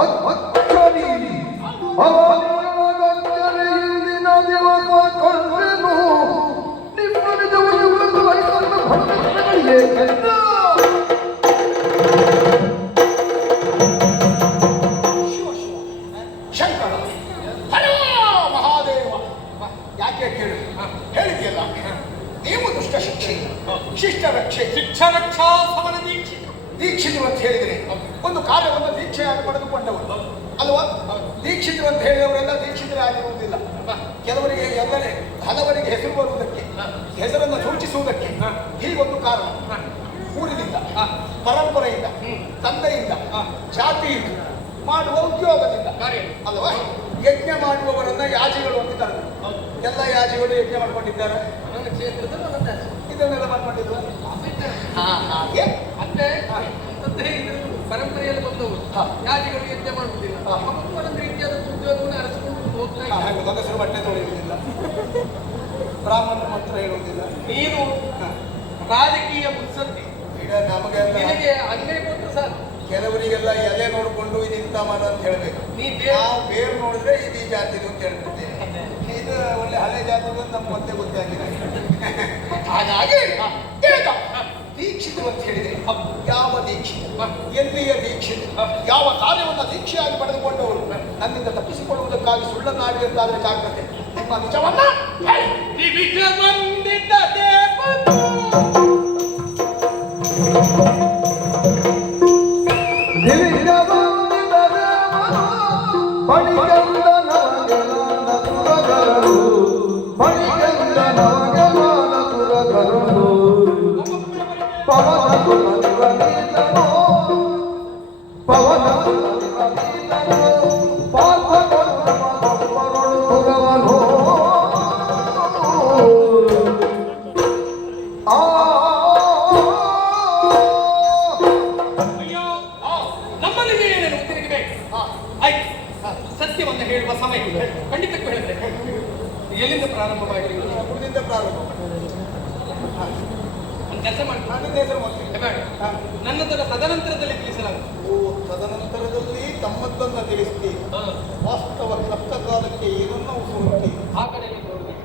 ಅಚ್ಚರಿ ಅವನಿಯೊಳಗಚ್ಚರಿ ಇಂದಿನ ದಿವಸ ಕೊಂಡೆನು ನಿಮ್ಮ ನಿಜವನ್ನು ಬಂದು ವಯಸ್ಸನ್ನು ಭಕ್ತಗಳಿಗೆ ಕೈದ ಶಂಕರ ಹರೇ ಮಹಾದೇವ. ಯಾಕೆ ಕೇಳು, ಹೇಳಿದೆಯಲ್ಲ ನೀವು ದುಷ್ಟ ಶಿಕ್ಷೆ ಶಿಷ್ಟ ರಕ್ಷೆ ಶಿಕ್ಷಾ ರಕ್ಷಾ ಸವನ ದೀಕ್ಷಿತ. ದೀಕ್ಷಿತರು ಅಂತ ಹೇಳಿದರೆ ಒಂದು ಕಾರ್ಯವನ್ನು ದೀಕ್ಷೆಯಾಗಿ ಪಡೆದುಕೊಂಡವರು ಅಲ್ವಾ? ದೀಕ್ಷಿತರು ಅಂತ ಹೇಳಿದವರೆಲ್ಲ ದೀಕ್ಷಿತರೇ ಆಗಿರುವುದಿಲ್ಲ. ಕೆಲವರಿಗೆ ಎಲ್ಲರೇ ಹಲವರಿಗೆ ಹೆಸರು ಬರುವುದಕ್ಕೆ, ಹೆಸರನ್ನು ಸೂಚಿಸುವುದಕ್ಕೆ ಹೀಗೊಂದು ಕಾರಣ. ಊರಿನಿಂದ, ಪರಂಪರೆಯಿಂದ, ತಂದೆಯಿಂದ, ಜಾತಿಯಿಂದ ಮಾಡುವ ಉದ್ಯೋಗದಿಂದ ಅಲ್ವಾ? ಯಜ್ಞ ಮಾಡುವವರನ್ನ ಯಾಜಿಗಳು ಅಂತ ಕರೆದರು. ಎಲ್ಲ ಯಾಜಿಗಳು ಯಜ್ಞ ಮಾಡಿಕೊಂಡಿದ್ದಾರೆ. ನನ್ನ ಕ್ಷೇತ್ರದ ನನ್ನ ದಾಸ. ಇದು ಇದನ್ನೆಲ್ಲ ಮಾಡ್ಕೊಂಡಿದ್ರು ಹಾಗೆ ಅಂದ್ರೆ ಅಂತದ್ದೇ ಇದು ಪರಂಪರೆಯಲ್ಲಿ ಬಂದವರು ಯಾಜಿಗಳು ಯಜ್ಞ ಮಾಡುವುದಿಲ್ಲ ಒಂದೊಂದು ರೀತಿಯಾದ ಉದ್ಯೋಗವನ್ನು ಅರಸಿಕೊಂಡು ಹೋಗ್ತಾ ಇದ್ದಾರೆ. ಗಂಡಸರು ಬಟ್ಟೆ ತೊಳೆಯುವುದಿಲ್ಲ, ಬ್ರಾಹ್ಮಣರು ಮಾತ್ರ ಹೇಳುವುದಿಲ್ಲ. ನೀನು ರಾಜಕೀಯ ಮುತ್ಸದ್ದಿ, ಈಗ ನಮಗೆ ನಿನಗೆ ಅಂಗಡಿ ಕೊಟ್ಟರು ಸರ್. ಕೆಲವರಿಗೆಲ್ಲ ಎಲೆ ನೋಡಿಕೊಂಡು ಇದು ಇಂಥ ಮರ ಅಂತ ಹೇಳ್ಬೇಕು. ನಾವು ಬೇರು ನೋಡಿದ್ರೆ ಇದು ಈ ಜಾತಿದು ಅಂತ ಹೇಳ್ತಿದ್ದೇವೆ. ಇದು ಒಳ್ಳೆ ಹಳೆ ಜಾತಿದು ಅಂತ ನಮ್ಗೆ ಮತ್ತೆ ಗೊತ್ತಾಗಿಲ್ಲ. ಹಾಗಾಗಿ ಈಗ ದೀಕ್ಷಿತರು ಅಂತ ಹೇಳಿದೆ. ಯಾವ ದೀಕ್ಷಿತ, ಎಲ್ಲಿಯ ದೀಕ್ಷಿತ, ಯಾವ ಕಾರ್ಯವನ್ನು ದೀಕ್ಷೆಯಾಗಿ ಪಡೆದುಕೊಂಡವರು ನನ್ನಿಂದ ತಪ್ಪಿಸಿಕೊಳ್ಳುವುದಕ್ಕಾಗಿ ಸುಳ್ಳನ್ನಾಡಿ ಅಂತಾದ್ರೆ ಜಾಗ್ರತೆ. ನಿಮ್ಮ ನಿಜವನ್ನ ನಮ್ಮಲ್ಲಿಗೆ ಏನೇನು ತಿರುಗಬೇಕು. ಆಯ್ತು, ಸತ್ಯವನ್ನು ಹೇಳುವ ಸಮಯ ಖಂಡಿತಕ್ಕೂ ಹೇಳಿದ್ರೆ ಎಲ್ಲಿಂದ ಪ್ರಾರಂಭ ಮಾಡಿ ಗುರುದಿಂದ ಪ್ರಾರಂಭ ಒಂದು ಕೆಲಸ ಮಾಡಿ. ನನ್ನ ಹೆಸರು ಮತ್ತೆ ನನ್ನದರ ತದನಂತರದಲ್ಲಿ ತಿಳಿಸಲಾಗುತ್ತೆ. ತದನಂತರದಲ್ಲಿ ತಮ್ಮದ್ದನ್ನು ತಿಳಿಸ್ತೀವಿ. ವಾಸ್ತವ ಸಪ್ತ ಕಾಲಕ್ಕೆ ಏನನ್ನ ಉಸುರುತ್ತೀವಿ. ಆ ಕಡೆಯಲ್ಲಿ ನೋಡ್ಬೇಕು.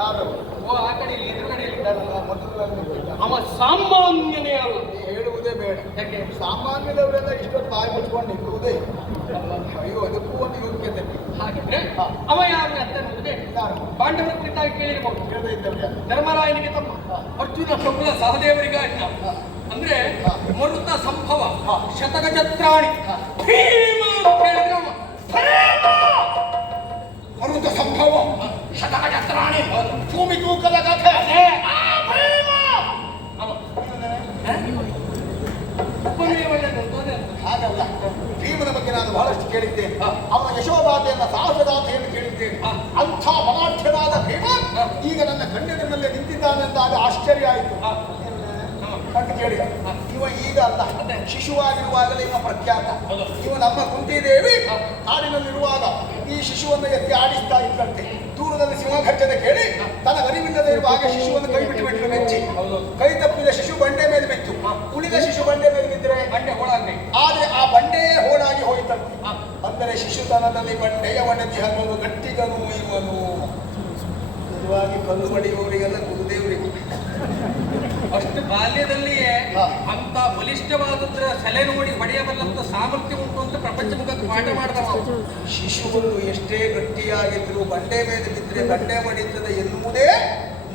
ಯಾರು ಓ ಆ ಕಡೆಯಲ್ಲಿ ಎದುರುಗಡೆಯಲ್ಲಿ ಇದ್ದಾರಲ್ಲ, ಮೊದಲು ಅವ ಸಾಮಾನ್ಯನೇ ಅಲ್ಲ. ಹೇಳುವುದೇ ಬೇಡ. ಯಾಕೆ? ಸಾಮಾನ್ಯದವರೆಲ್ಲ ಇಷ್ಟೊತ್ತು ಬಾಯಿ ಮುಚ್ಕೊಂಡು ನಿಂತುವುದೇ. ಅಯ್ಯೋ ಅದಕ್ಕೂ ಒಂದು ಯೋಗ್ಯತೆ. ಹಾಗಿದ್ರೆ ಅವ ಯಾರು ಅಂತ ನೋಡ್ಬೇಕು. ಪಾಂಡವರ ಕುರಿತಾಗಿ ಕೇಳಿರಬಹುದು. ಹೇಳದೇ ಇದ್ದವ್ರು ಧರ್ಮರಾಯನಿಗೆ ತಮ್ಮ, ಅರ್ಜುನ ಪ್ರಭುಲ ಸಹದೇವರಿಗೆ ಅಣ್ಣ. ಅಂದ್ರೆ ಮರುತ ಸಂಭವ ಶತಗಜತ್ರಾಣಿ ಭೀಮ ಅಂತ ಹೇಳಿದ್ರೆ ಅವ ಮರುತ ಸಂಭವ ಶತಗಜತ್ರಾಣಿ ಭೂಮಿ ತೂಕದ ಕಥೆ. ಹಾಗಲ್ಲ, ಭೀಮನ ಬಗ್ಗೆ ನಾನು ಬಹಳಷ್ಟು ಕೇಳಿದ್ದೇನೆ. ಅವನ ಯಶೋಗಾಥೆಯನ್ನ ಸಾಹಸಗಾಥೆಯನ್ನು ಕೇಳಿದ್ದೇನೆ. ಅಂಥ ಬಲಾಢ್ಯನಾದ ಭೀಮ ಈಗ ನನ್ನ ಕಣ್ಣೆದುರಿನಲ್ಲೇ ನಿಂತಿದ್ದಾನೆಂದಾಗ ಆಶ್ಚರ್ಯ ಆಯಿತು ಅಂತ ಕೇಳಿದ. ಇವ ಈಗ ಅಲ್ಲ, ಶಿಶುವಾಗಿರುವಾಗಲೇ ಇವ ಪ್ರಖ್ಯಾತ. ಇವ ನಮ್ಮ ಕುಂತಿದೇವಿ ಕಾಡಿನಲ್ಲಿರುವಾಗ ಈ ಶಿಶುವನ್ನು ಎತ್ತಿ ಆಡಿಸ್ತಾ ಇದ್ದಂತೆ. ದೂರದಲ್ಲಿ ಸಿಂಹಗರ್ಜನೆ ಕೇಳಿ ತನ್ನ ಅರಿವಿಲ್ಲದೆ ಇರುವ ಹಾಗೆ ಶಿಶುವನ್ನು ಕೈ ಬಿಟ್ಟು ಬಿಟ್ಟರು ಮೆಚ್ಚಿ. ಕೈ ತಪ್ಪಿದ ಶಿಶು ಬಂಡೆ ಮೇಲೆ ಬಿತ್ತು. ಉಳಿದ ಶಿಶು ಬಂಡೆ ಮೇಲೆ ಬಿದ್ದರೆ ಬಂಡೆ ಹೋಳಾಗ್ಬೇಕು. ಆದ್ರೆ ಆ ಬಂಡೆಯೇ ಹೋಳಾಗಿ ಹೋಯಿತಂತೆ. ಅಂದರೆ ಶಿಶುತನದಲ್ಲಿ ಬಂಡೆಯ ಒಡೆದಿ ಹಾಕಲು ಗಟ್ಟಿಗನು ಇವನು. ನಿಜವಾಗಿ ಕಲ್ಲು ಬಡಿಯುವವರಿಗೆಲ್ಲ ಗುರುದೇವರಿಗೂ ಅಷ್ಟು ಬಾಲ್ಯದಲ್ಲಿಯೇ ಅಂತ ಬಲಿಷ್ಠವಾದದ್ರ ಸೆಲೆ ನೋಡಿ ಹೊಡೆಯಬಲ್ಲಂತ ಸಾಮರ್ಥ್ಯ ಉಂಟು ಅಂತ ಪ್ರಪಂಚ ಮುಖಕ್ಕೆ ಪಾಠ ಮಾಡಿದವ. ಶಿಶುಗಳು ಎಷ್ಟೇ ಗಟ್ಟಿಯಾಗಿದ್ರು ಬಂಡೆ ಮೇಲೆ ಬಿದ್ದರೆ ಬಂಡೆ ಬಡಿಯುತ್ತದೆ ಎನ್ನುವುದೇ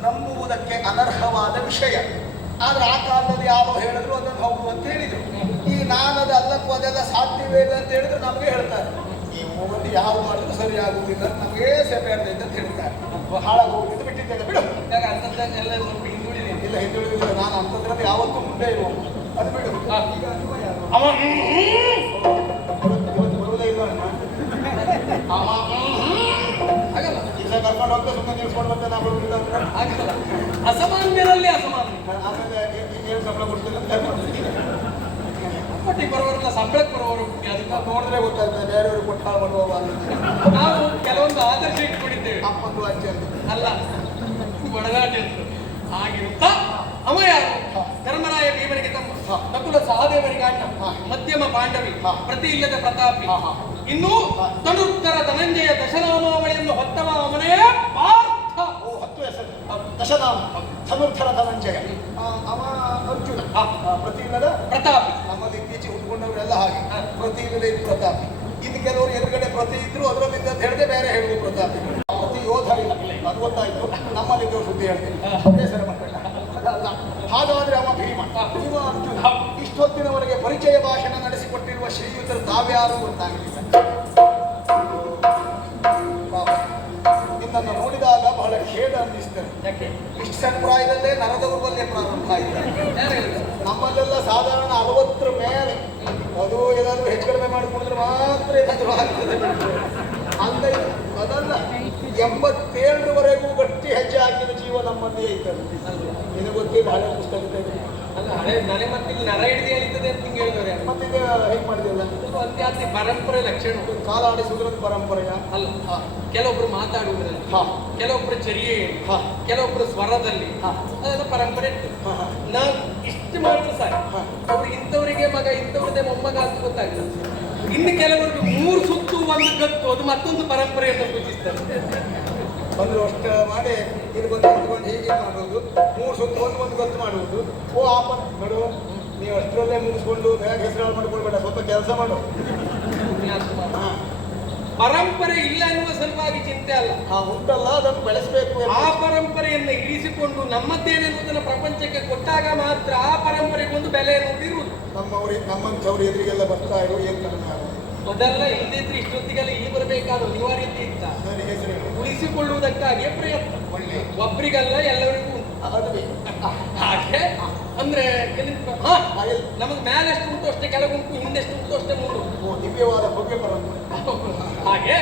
ನಂಬುವುದಕ್ಕೆ ಅನರ್ಹವಾದ ವಿಷಯ. ಆದ್ರೆ ಆ ಕಾಲದಲ್ಲಿ ಯಾರೋ ಹೇಳಿದ್ರು ಅದನ್ನು ಹೌದು ಅಂತ ಹೇಳಿದ್ರು. ಈಗ ನಾನದು ಅಲ್ಲಕ್ಕೂ ಅದೆಲ್ಲ ಸಾಧ್ಯವೇ ಇಲ್ಲ ಅಂತ ಹೇಳಿದ್ರೆ ನಮಗೆ ಹೇಳ್ತಾರೆ. ಈ ಮೂವಲ್ಲಿ ಯಾರು ಮಾಡಿದ್ರು ಸರಿ ಆಗುವುದಿಲ್ಲ, ನಮಗೆ ಸೆರೆ ಅಂತ ಹೇಳ್ತಾರೆ. ಹಾಳಾಗೋಗಿದ್ದು ಬಿಟ್ಟಿದ್ದೇನೆ ಬಿಡು. ಅಂತದ್ದೆಲ್ಲ ಸ್ವಲ್ಪ ಹಿಂದುಳಿದೆ. ಇಲ್ಲ ಹಿಂದುಳಿದಿಲ್ಲ, ನಾನು ಅಂತದ್ರಲ್ಲಿ ಯಾವತ್ತೂ ಮುಂದೆ ಇರುವ ಅದು ಬಿಡು. ಈಗ ಅವ ಇವತ್ತು ಬರುವುದೇ ಇಲ್ಲ ಅಣ್ಣ. ಆಗಲ್ಲ, ಈಗ ಕರ್ಕೊಂಡು ಹೋಗ್ತಾ ಸುಮ್ಮನೆ ನಿಲ್ಸ್ಕೊಂಡು ಬರ್ತೆ ನಾ ಬರುವುದಿಲ್ಲ ಅಂದ್ರೆ ಆಗಲ್ಲ. ಅಸಾಮಾನ್ಯರಲ್ಲಿ ಅಸಾಮಾನ್ಯ. ಆಮೇಲೆ ಏನು ಸಂಬಳ ಕೊಡ್ತೀನಿ ಅಂತ ಒಟ್ಟಿಗೆ ಬರೋರೆಲ್ಲ ಸಂಬಳಕ್ಕೆ ಬರೋರು. ಅದನ್ನ ನೋಡಿದ್ರೆ ಗೊತ್ತಾಗ್ತದೆ ಬೇರೆಯವ್ರಿಗೆ ಕೊಟ್ಟು ಹಾಳು ಮಾಡುವ. ನಾವು ಕೆಲವೊಂದು ಆದರ್ಶ ಇಟ್ಕೊಂಡಿದ್ದೇವೆ. ಅಪ್ಪಂದು ಅಜ್ಜಿ ಅಂತ ಅಲ್ಲ, ಒಡನಾಟ ಅಂತ ಆಗಿರುತ್ತಾ ಅವ ಯಾರು? ಧರ್ಮರಾಯ ಭೀಮನಿಗೆ ತಮ್ಮ, ನಕುಲ ಸಹದೇವರಿಗೆ ಅಣ್ಣ, ಮಧ್ಯಮ ಪಾಂಡವಿ, ಪ್ರತಿ ಇಲ್ಲದ ಪ್ರತಾಪಿ, ಇನ್ನು ತನುತ್ತರ ಧನಂಜಯ ದಶನಾಮಾವಳಿಯನ್ನು ಹೊತ್ತವ ಅವನೇ ಪಾರ್ಥ. 10 ಹೆಸರು ದಶನಾಮ ಧನುರ್ಧರ ಧನಂಜಯ. ಅವ ಅರ್ಜುನ, ಪ್ರತಿ ಇಲ್ಲದ ಪ್ರತಾಪಿ. ನಮ್ಮಲ್ಲಿ ಇತ್ತೀಚೆಗೆ ಹುಟ್ಟುಕೊಂಡವರೆಲ್ಲ ಹಾಗೆ ಪ್ರತಿ ಇಲ್ಲದೆ ಇದು ಪ್ರತಾಪಿ. ಇನ್ನು ಕೆಲವರು ಎದುರುಗಡೆ ಪ್ರತಿ ಇದ್ರು ಅದರಲ್ಲಿಂದ ಅಂತ ಹೇಳಿದ್ರೆ ಬೇರೆ ಹೇಳುವುದು ಪ್ರತಾಪಿ. ಪ್ರತಿ ಯೋಧ ಇಲ್ಲ, ಅದು ಗೊತ್ತಾಯ್ತು. ನಮ್ಮಲ್ಲಿದ್ದು ಸುದ್ದಿ ಹೇಳ್ತೀನಿ, ಹೆಸರ ಮಕ್ಕಳ ಅಲ್ಲ. ಹಾಗಾದ್ರೆ ಅವ ಭೀಮ, ಇವ ಅರ್ಜುನ. ಇಷ್ಟೊತ್ತಿನವರೆಗೆ ಪರಿಚಯ ಭಾಷಣ ನಡೆಸಿಕೊಟ್ಟಿರುವ ಶ್ರೀಯುತರು ತಾವ್ಯಾರು ಗೊತ್ತಾಗಲಿಲ್ಲ. ನಿನ್ನನ್ನು ನೋಡಿದಾಗ ಬಹಳ ಖೇದ ಅನ್ನಿಸ್ತದೆ. ಯಾಕೆ? ಇಷ್ಟು ಸಣ್ಣ ಪ್ರಾಯದಲ್ಲೇ ನರದ ಉರ್ವಲ್ಯ ಪ್ರಾರಂಭ ಆಯಿತು. ನಮ್ಮಲ್ಲೆಲ್ಲ ಸಾಧಾರಣ 60 ಮೇಲೆ, ಅದು ಏನಾದರೂ ಹೆಚ್ಚು ಕಡಿಮೆ ಮಾಡಿಕೊಂಡ್ರೆ ಮಾತ್ರ ಏನಾದರೂ ಆಗ್ತದೆ. ಅಲ್ಲ ಅದಲ್ಲ 87ರವರೆಗೂ ಗಟ್ಟಿ ಹೆಜ್ಜೆ ಹಾಕಿದ ಜೀವ ನಮ್ಮದೇ ಇದ್ದದ್ದು. ನಿನಗೆ ಗೊತ್ತಿಲ್ಲ ಹಳೆ ಪುಸ್ತಕದಲ್ಲಿ. ಅಲ್ಲ ಹಳೆ ನನಗೆ ಮತ್ತೆ ಇಲ್ಲಿ ನರ ಹಿಡಿದು ಹೇಳಿದ್ದದೆ ಅಂತ ಹಿಂಗೆ ಹೇಳಿದವ್ರೆ. ಮತ್ತೆ ಹೇಗೆ ಮಾಡಿದೆಲ್ಲ ಅತ್ಯಾತಿ ಪರಂಪರೆ ಲಕ್ಷಣ. ಕಾಲ ಆಡಿಸುವುದ್ರಲ್ಲಿ ಪರಂಪರೆಯ ಅಲ್ಲ ಕೆಲವೊಬ್ರು ಮಾತಾಡುವುದ್ರಲ್ಲಿ, ಕೆಲವೊಬ್ರು ಚರ್ಯೆ, ಕೆಲವೊಬ್ರು ಸ್ವರದಲ್ಲಿ, ಅದೆಲ್ಲ ಪರಂಪರೆ ಇತ್ತು. ನಾನು ಇಷ್ಟು ಮಾಡಿದ್ರು ಸಾಕು, ಅವ್ರು ಇಂಥವರಿಗೆ ಮಗ ಇಂಥವ್ರದೇ ಮೊಮ್ಮಗ ಅಂತ ಗೊತ್ತಾಗ್ತದೆ. ಇನ್ನು ಕೆಲವರಿಗೆ 3 ಸುತ್ತು 1 ಗತ್ತು, ಅದು ಮತ್ತೊಂದು ಪರಂಪರೆಯನ್ನು ಸೂಚಿಸ್ತಾರೆ. ಬಂದ್ರು ಅಷ್ಟು ಮಾಡಿ ಇಲ್ಲಿ ಬಂದು ನಿಂತ್ಕೊಂಡು ಹೀಗೆ ಮಾಡೋದು, 3 ಸುತ್ತು 1 ಗತ್ತು ಮಾಡುವುದು. ಓ ಆಪ ನೋಡು, ನೀವು ಅಷ್ಟರಲ್ಲೇ ಮುಗಿಸ್ಕೊಂಡು ಬೇಗ ಹೆಸರು ಮಾಡ್ಕೊಳ್ಬೇಡ, ಸ್ವಲ್ಪ ಕೆಲಸ ಮಾಡು. ಪರಂಪರೆ ಇಲ್ಲ ಎನ್ನುವ ಸಲುವಾಗಿ ಚಿಂತೆ ಅಲ್ಲ, ಉಂಟಲ್ಲ ಅದನ್ನು ಬೆಳೆಸಬೇಕು. ಆ ಪರಂಪರೆಯನ್ನು ಇರಿಸಿಕೊಂಡು ನಮ್ಮದ್ದೇನೆನ್ನುವುದನ್ನು ಪ್ರಪಂಚಕ್ಕೆ ಕೊಟ್ಟಾಗ ಮಾತ್ರ ಆ ಪರಂಪರೆಗೊಂದು ಬೆಲೆ ಎನ್ನುವುದು ಇರುವುದು. ನಮ್ಮಂಥವ್ರು ಎದುರಿಗೆಲ್ಲ ಬರ್ತಾ ಇರೋ ಏನು ಕಾರಣ? ಅದೆಲ್ಲ ಇಲ್ಲದಿದ್ರೆ ಇಷ್ಟೊತ್ತಿಗೆಲ್ಲ ಇಲ್ಲಿ ಬರಬೇಕಾದ ಅನಿವಾರ್ಯತೆ ಇತ್ತ. ಉಳಿಸಿಕೊಳ್ಳುವುದಕ್ಕಾಗಿಯೇ ಪ್ರಯತ್ನ. ಒಬ್ಬರಿಗಲ್ಲ ಎಲ್ಲರಿಗೂ ಹಾಗೆ ಅಂದ್ರೆ ನಮಗೆ ಮೇಲೆ ಎಷ್ಟು ಉಂಟು ಅಷ್ಟೇ ಕೆಳಗುಂಟು, ಹಿಂದೆಷ್ಟು ಉಂಟು ಅಷ್ಟೇ ಮುಂದೆ. ದಿವ್ಯವಾದ ಭವ್ಯ ಪರಂಪರೆ. ಹಾಗೆ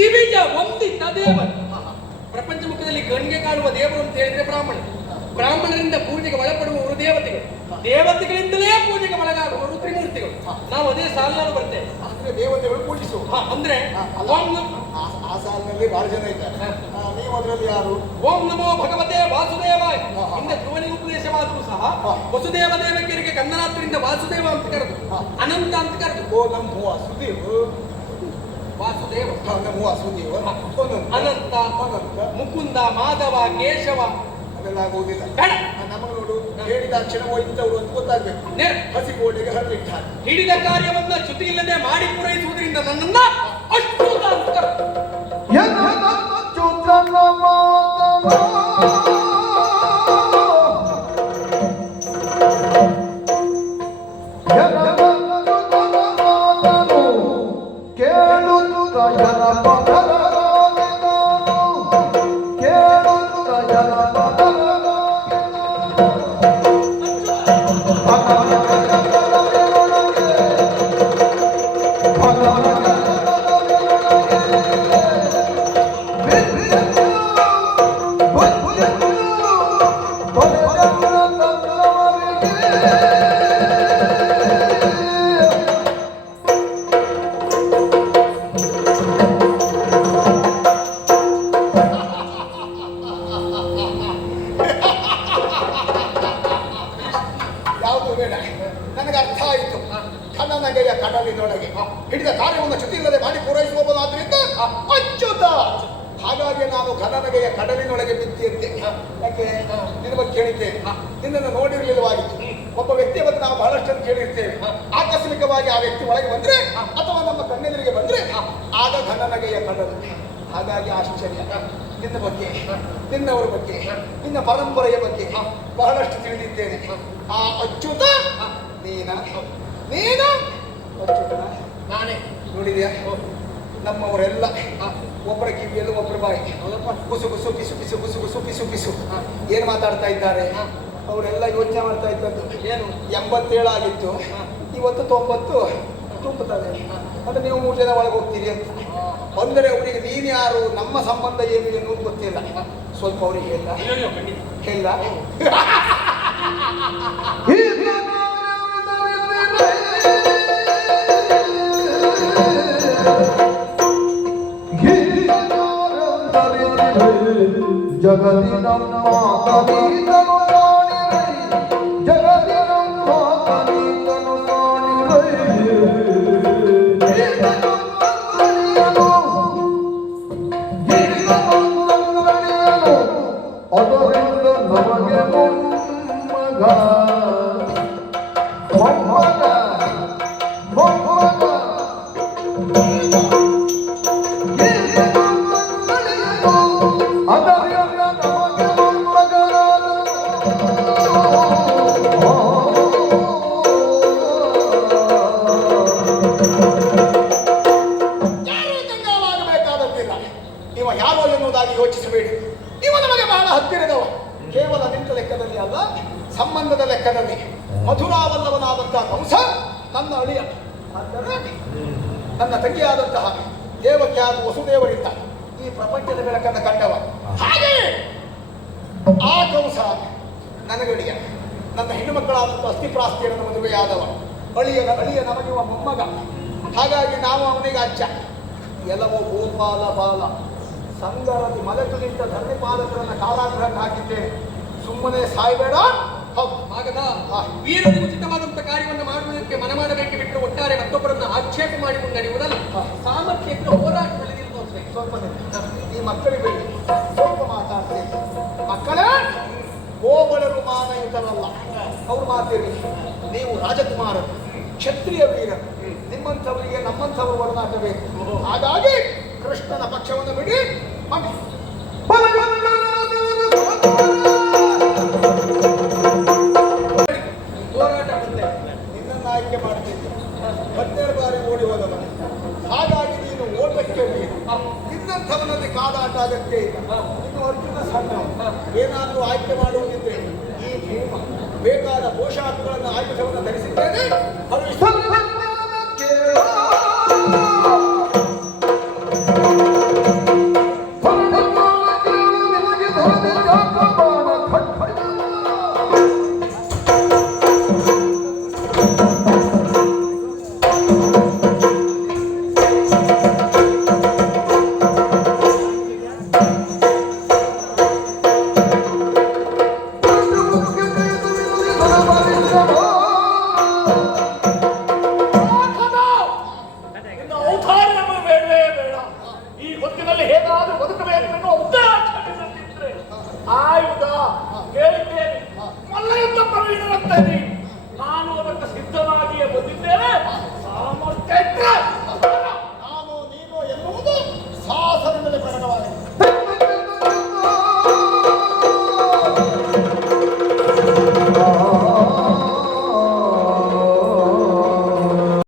ದಿವಿಜ ಒಂದಿದ್ದ ದೇವರು. ಪ್ರಪಂಚ ಮುಖದಲ್ಲಿ ಗಣ್ಗೆ ಕಾಣುವ ದೇವರು ಅಂತ ಹೇಳಿದ್ರೆ ಬ್ರಾಹ್ಮಣ. ಬ್ರಾಹ್ಮಣರಿಂದ ಪೂಜೆಗೆ ಒಳಪಡುವವರು ದೇವತೆಗಳು, ದೇವತೆಗಳಿಂದಲೇ ಪೂಜೆಗೆ ಒಳಗಾಗುವವರು ತ್ರಿಮೂರ್ತಿಗಳು. ನಾವು ಅದೇ ಸಾಲಿನಲ್ಲಿ ಬರ್ತೇವೆ. ಅಂದ್ರೆ ದೇವತೆಗಳು ಪೂಜಿಸುವ ಅಂದ್ರೆ ಆ ಸಾಲಿನಲ್ಲಿ ಬಹಳ ಜನ ಇದ್ದಾರೆ. ನೀವು ಅದರಲ್ಲಿ ಯಾರು? ಓಂ ನಮೋ ಭಗವತೆ ವಾಸುದೇವಾಯ. ಹಿಂದೆ ಧ್ರುವನಿ ಉಪದೇಶವಾದರೂ ಸಹ ವಸುದೇವ ದೇವಕಿಯರಿಗೆ ಕನ್ನಡಾತ್ರಿಂದ ವಾಸುದೇವ ಅಂತ ಕರೆದು, ಅನಂತ ಅಂತ ಕರೆದು. ಓ ನಮ್ಮ ವಾಸುದೇವ, ವಾಸುದೇವ ನಮ್ಮ ವಾಸುದೇವ, ಅನಂತ, ಮುಕುಂದ, ಮಾಧವ, ಕೇಶವ ಅದೆಲ್ಲ ಆಗುವುದಿಲ್ಲ. ಬೇಡ, ನಮಗೆ ನೋಡು, ಹೇಳಿದ ಕ್ಷಣ ಇಂಥವ್ರು ಅಂತ ಗೊತ್ತಾಗ್ಬೇಕು. ಹಸಿಗೋಡೆಗೆ ಹರಳಿಟ್ಟಾರೆ. ಹಿಡಿದ ಕಾರ್ಯವನ್ನ ಚ್ಯುತಿ ಇಲ್ಲದೆ ಮಾಡಿ ಪೂರೈಸುವುದರಿಂದ ನನ್ನನ್ನ ಅಚ್ಯುತ ಅಂತ ಕರೆದು. ನನಗೆ ಅರ್ಥ ಆಯಿತು. ಕಣ್ಣನಗೆಯ ಕಡಲಿನೊಳಗೆ ಹಿಡಿದ ಕಾರ್ಯವನ್ನು ಚ್ಯುತಿ ಇಲ್ಲದೆ ಮಾಡಿ ಪೂರೈಸುವವನಾದ್ರಿಂದ ಅಚ್ಯುತ. ಹಾಗಾಗಿ ನಾನು ಕಣ್ಣನಗೆಯ ಕಡಲಿನೊಳಗೆ ಬಿದ್ದಿರ್ತೇನೆ. ಯಾಕೆ ನಿನ್ನ ಬಗ್ಗೆ ಕೇಳಿದ್ದೇನೆ, ನಿನ್ನನ್ನು ನೋಡಿರಲಿಲ್ಲವಾಗಿತ್ತು. ಒಬ್ಬ ವ್ಯಕ್ತಿಯ ಬಗ್ಗೆ ನಾವು ಬಹಳಷ್ಟನ್ನು ಕೇಳಿರ್ತೇವೆ. ಆಕಸ್ಮಿಕವಾಗಿ ಆ ವ್ಯಕ್ತಿ ಒಳಗೆ ಬಂದ್ರೆ ಅಥವಾ ನಮ್ಮ ಕಣ್ಣೆದುರಿಗೆ ಬಂದ್ರೆ ಆಗ ಕಣ್ಣನಗೆಯ ಕಡಲು. ಹಾಗಾಗಿ ಆಶ್ಚರ್ಯ. ನಿನ್ನ ಬಗ್ಗೆ, ನಿನ್ನವರ ಬಗ್ಗೆ, ನಿನ್ನ ಪರಂಪರೆಯ ಬಗ್ಗೆ ಬಹಳಷ್ಟು ತಿಳಿದಿದ್ದೇನೆ. ಆ ಅಚ್ಯುತ ನೀನು ಅಚ್ಯುತನ ನಾನೇ ನೋಡಿದ್ಯಾ? ನಮ್ಮವರೆಲ್ಲ ಒಬ್ಬರ ಕಿವಿಯಲ್ಲೂ ಒಬ್ಬರ ಬಾಯಿ ಕುಸು ಕುಸು ಪಿಸು ಪಿಸು ಕುಸು ಕುಸು ಪಿಸು ಪಿಸು ಏನು ಮಾತಾಡ್ತಾ ಇದ್ದಾರೆ? ಅವರೆಲ್ಲ ಯೋಚನೆ ಮಾಡ್ತಾ ಇದ್ದದ್ದು ಏನು, 87 ಆಗಿತ್ತು, ಇವತ್ತು 90 ತುಂಬುತ್ತದೆ. ಅದು ನೀವು 3 ಜನ ಒಳಗೆ ಹೋಗ್ತೀರಿ ಅಂತ. ಅಂದರೆ ಅವರಿಗೆ ನೀನು ಯಾರು, ನಮ್ಮ ಸಂಬಂಧ ಏನು ಎನ್ನುವುದು ಗೊತ್ತಿಲ್ಲ. ಸ್ವಲ್ಪ ಅವರಿಗೆ ಹೇಳ ಜಗದಿ ನಮ್ಮ ಕವಿತನು ಜಗದಿ ನಮ್ಮ ಕವಿತನು ಅದರಿಂದ ನಮಗೆ ಮೊಮ್ಮಗ ಮೊಮ್ಮಗ ಮೊಮ್ಮಗ ಅದರಿಂದ ನಮಗೆ ಮೊಮ್ಮಗನಾದ ಯಾರು ಕಂಗಾಲಾಗಬೇಕಾದದ್ದಿಲ್ಲ. ಇವ ಯಾರೋ ಎನ್ನುವುದಾಗಿ ಯೋಚಿಸಬೇಡಿ. ಇವ ನಮಗೆ ಬಹಳ ಹತ್ತಿರದವ. ಕೇವಲ ನಿಂತ ಲೆಕ್ಕದಲ್ಲಿ ಅಲ್ಲ, ಸಂಬಂಧದ ಲೆಕ್ಕದಲ್ಲಿ. ಮಧುರಾವಲ್ಲವನಾದಂತಹ ಕಂಸ ನನ್ನ ಅಳಿಯ. ಅಂದರೆ ನನ್ನ ತಂಗಿಯಾದಂತಹ ದೇವಖ್ಯಾತ ವಸುದೇವರಿಂದ ಈ ಪ್ರಪಂಚದ ಬೆಳಕನ್ನು ಕಂಡವ. ಹಾಗೆ ಆ ಕಂಸ ನನಗಡಿಯ ನನ್ನ ಹೆಣ್ಣು ಮಕ್ಕಳಾದಂಥ ಅಸ್ಥಿಪ್ರಾಸ್ತಿಯನ್ನು ಮದುವೆಯಾದವ. ಅಳಿಯ ನಮಗಿವ ಮೊಮ್ಮಗ. ಹಾಗಾಗಿ ನಾವು ಅವನಿಗೆ ಅಜ್ಜ. ಎಲ್ಲವೋ ಗೋಪಾಲ ಬಾಲ ಸಂಗರದಿ ಮಲೆತು ನಿಂತ ಧರ್ಮಪಾಲಕರನ್ನ ಕಾರಾಗೃಹಕ್ಕೆ ಹಾಕಿದ್ದೇನೆ. ಸುಮ್ಮನೆ ಸಾಯ್ಬೇಡ. ಹೌದು ಆಗದ ವೀರ ಉಚಿತವಾದಂತ ಕಾರ್ಯವನ್ನು ಮಾಡುವುದಕ್ಕೆ ಮನ ಮಾಡಬೇಕೆ ಬಿಟ್ಟು ಒಟ್ಟಾರೆ ಮತ್ತೊಬ್ಬರನ್ನು ಆಕ್ಷೇಪ ಮಾಡಿ ಮುನ್ನಡೆಯುವುದಲ್ಲ. ಸಾಮರ್ಥ್ಯಕ್ಕೆ ಹೋರಾಟ ಬೆಳೆದಿರುವುದು ಸ್ವಲ್ಪ ಈ ಮಕ್ಕಳಿಗೆ ಬೇಡಿ ಸ್ವಲ್ಪ ಮಾತಾಡ್ತೇನೆ. ಮಕ್ಕಳೇ, ಗೋಬಳರು ಮಾನಯುತರಲ್ಲ. ಅವ್ರು ಮಾತಿರಲಿ. ನೀವು ರಾಜಕುಮಾರರು, ಕ್ಷತ್ರಿಯ ವೀರರು. ನಿಮ್ಮಂಥವರಿಗೆ ನಮ್ಮಂಥವರು ಒಡನಾಟ ಬೇಕು. ಹಾಗಾಗಿ ಕೃಷ್ಣನ ಪಕ್ಷವನ್ನು ಬಿಡಿ. ಹೋರಾಟ ಮುಂದೆ ನಿನ್ನನ್ನು ಆಯ್ಕೆ ಮಾಡ್ತಿದ್ದೆ. 12 ಬಾರಿ ಓಡಿ ಹೋದವ. ಹಾಗಾಗಿ ನೀನು ಓಟಕ್ಕೆ ಬೇಕು. ನಿನ್ನಂಥವನಲ್ಲಿ ಕಾದಾಟ ಅಗತ್ಯ ಇಲ್ಲ. ಇನ್ನು ಅರ್ಜುನ ಸಣ್ಣ. ಏನಾದರೂ ಆಯ್ಕೆ ಮಾಡುವುದಿದ್ರೆ ಈ ಭೀಮ ಬೇಕಾದ ಪೋಷಾಕಗಳನ್ನು ಆಯುಧವನ್ನು ಧರಿಸಿದ್ದೇನೆ. ಅದು Oh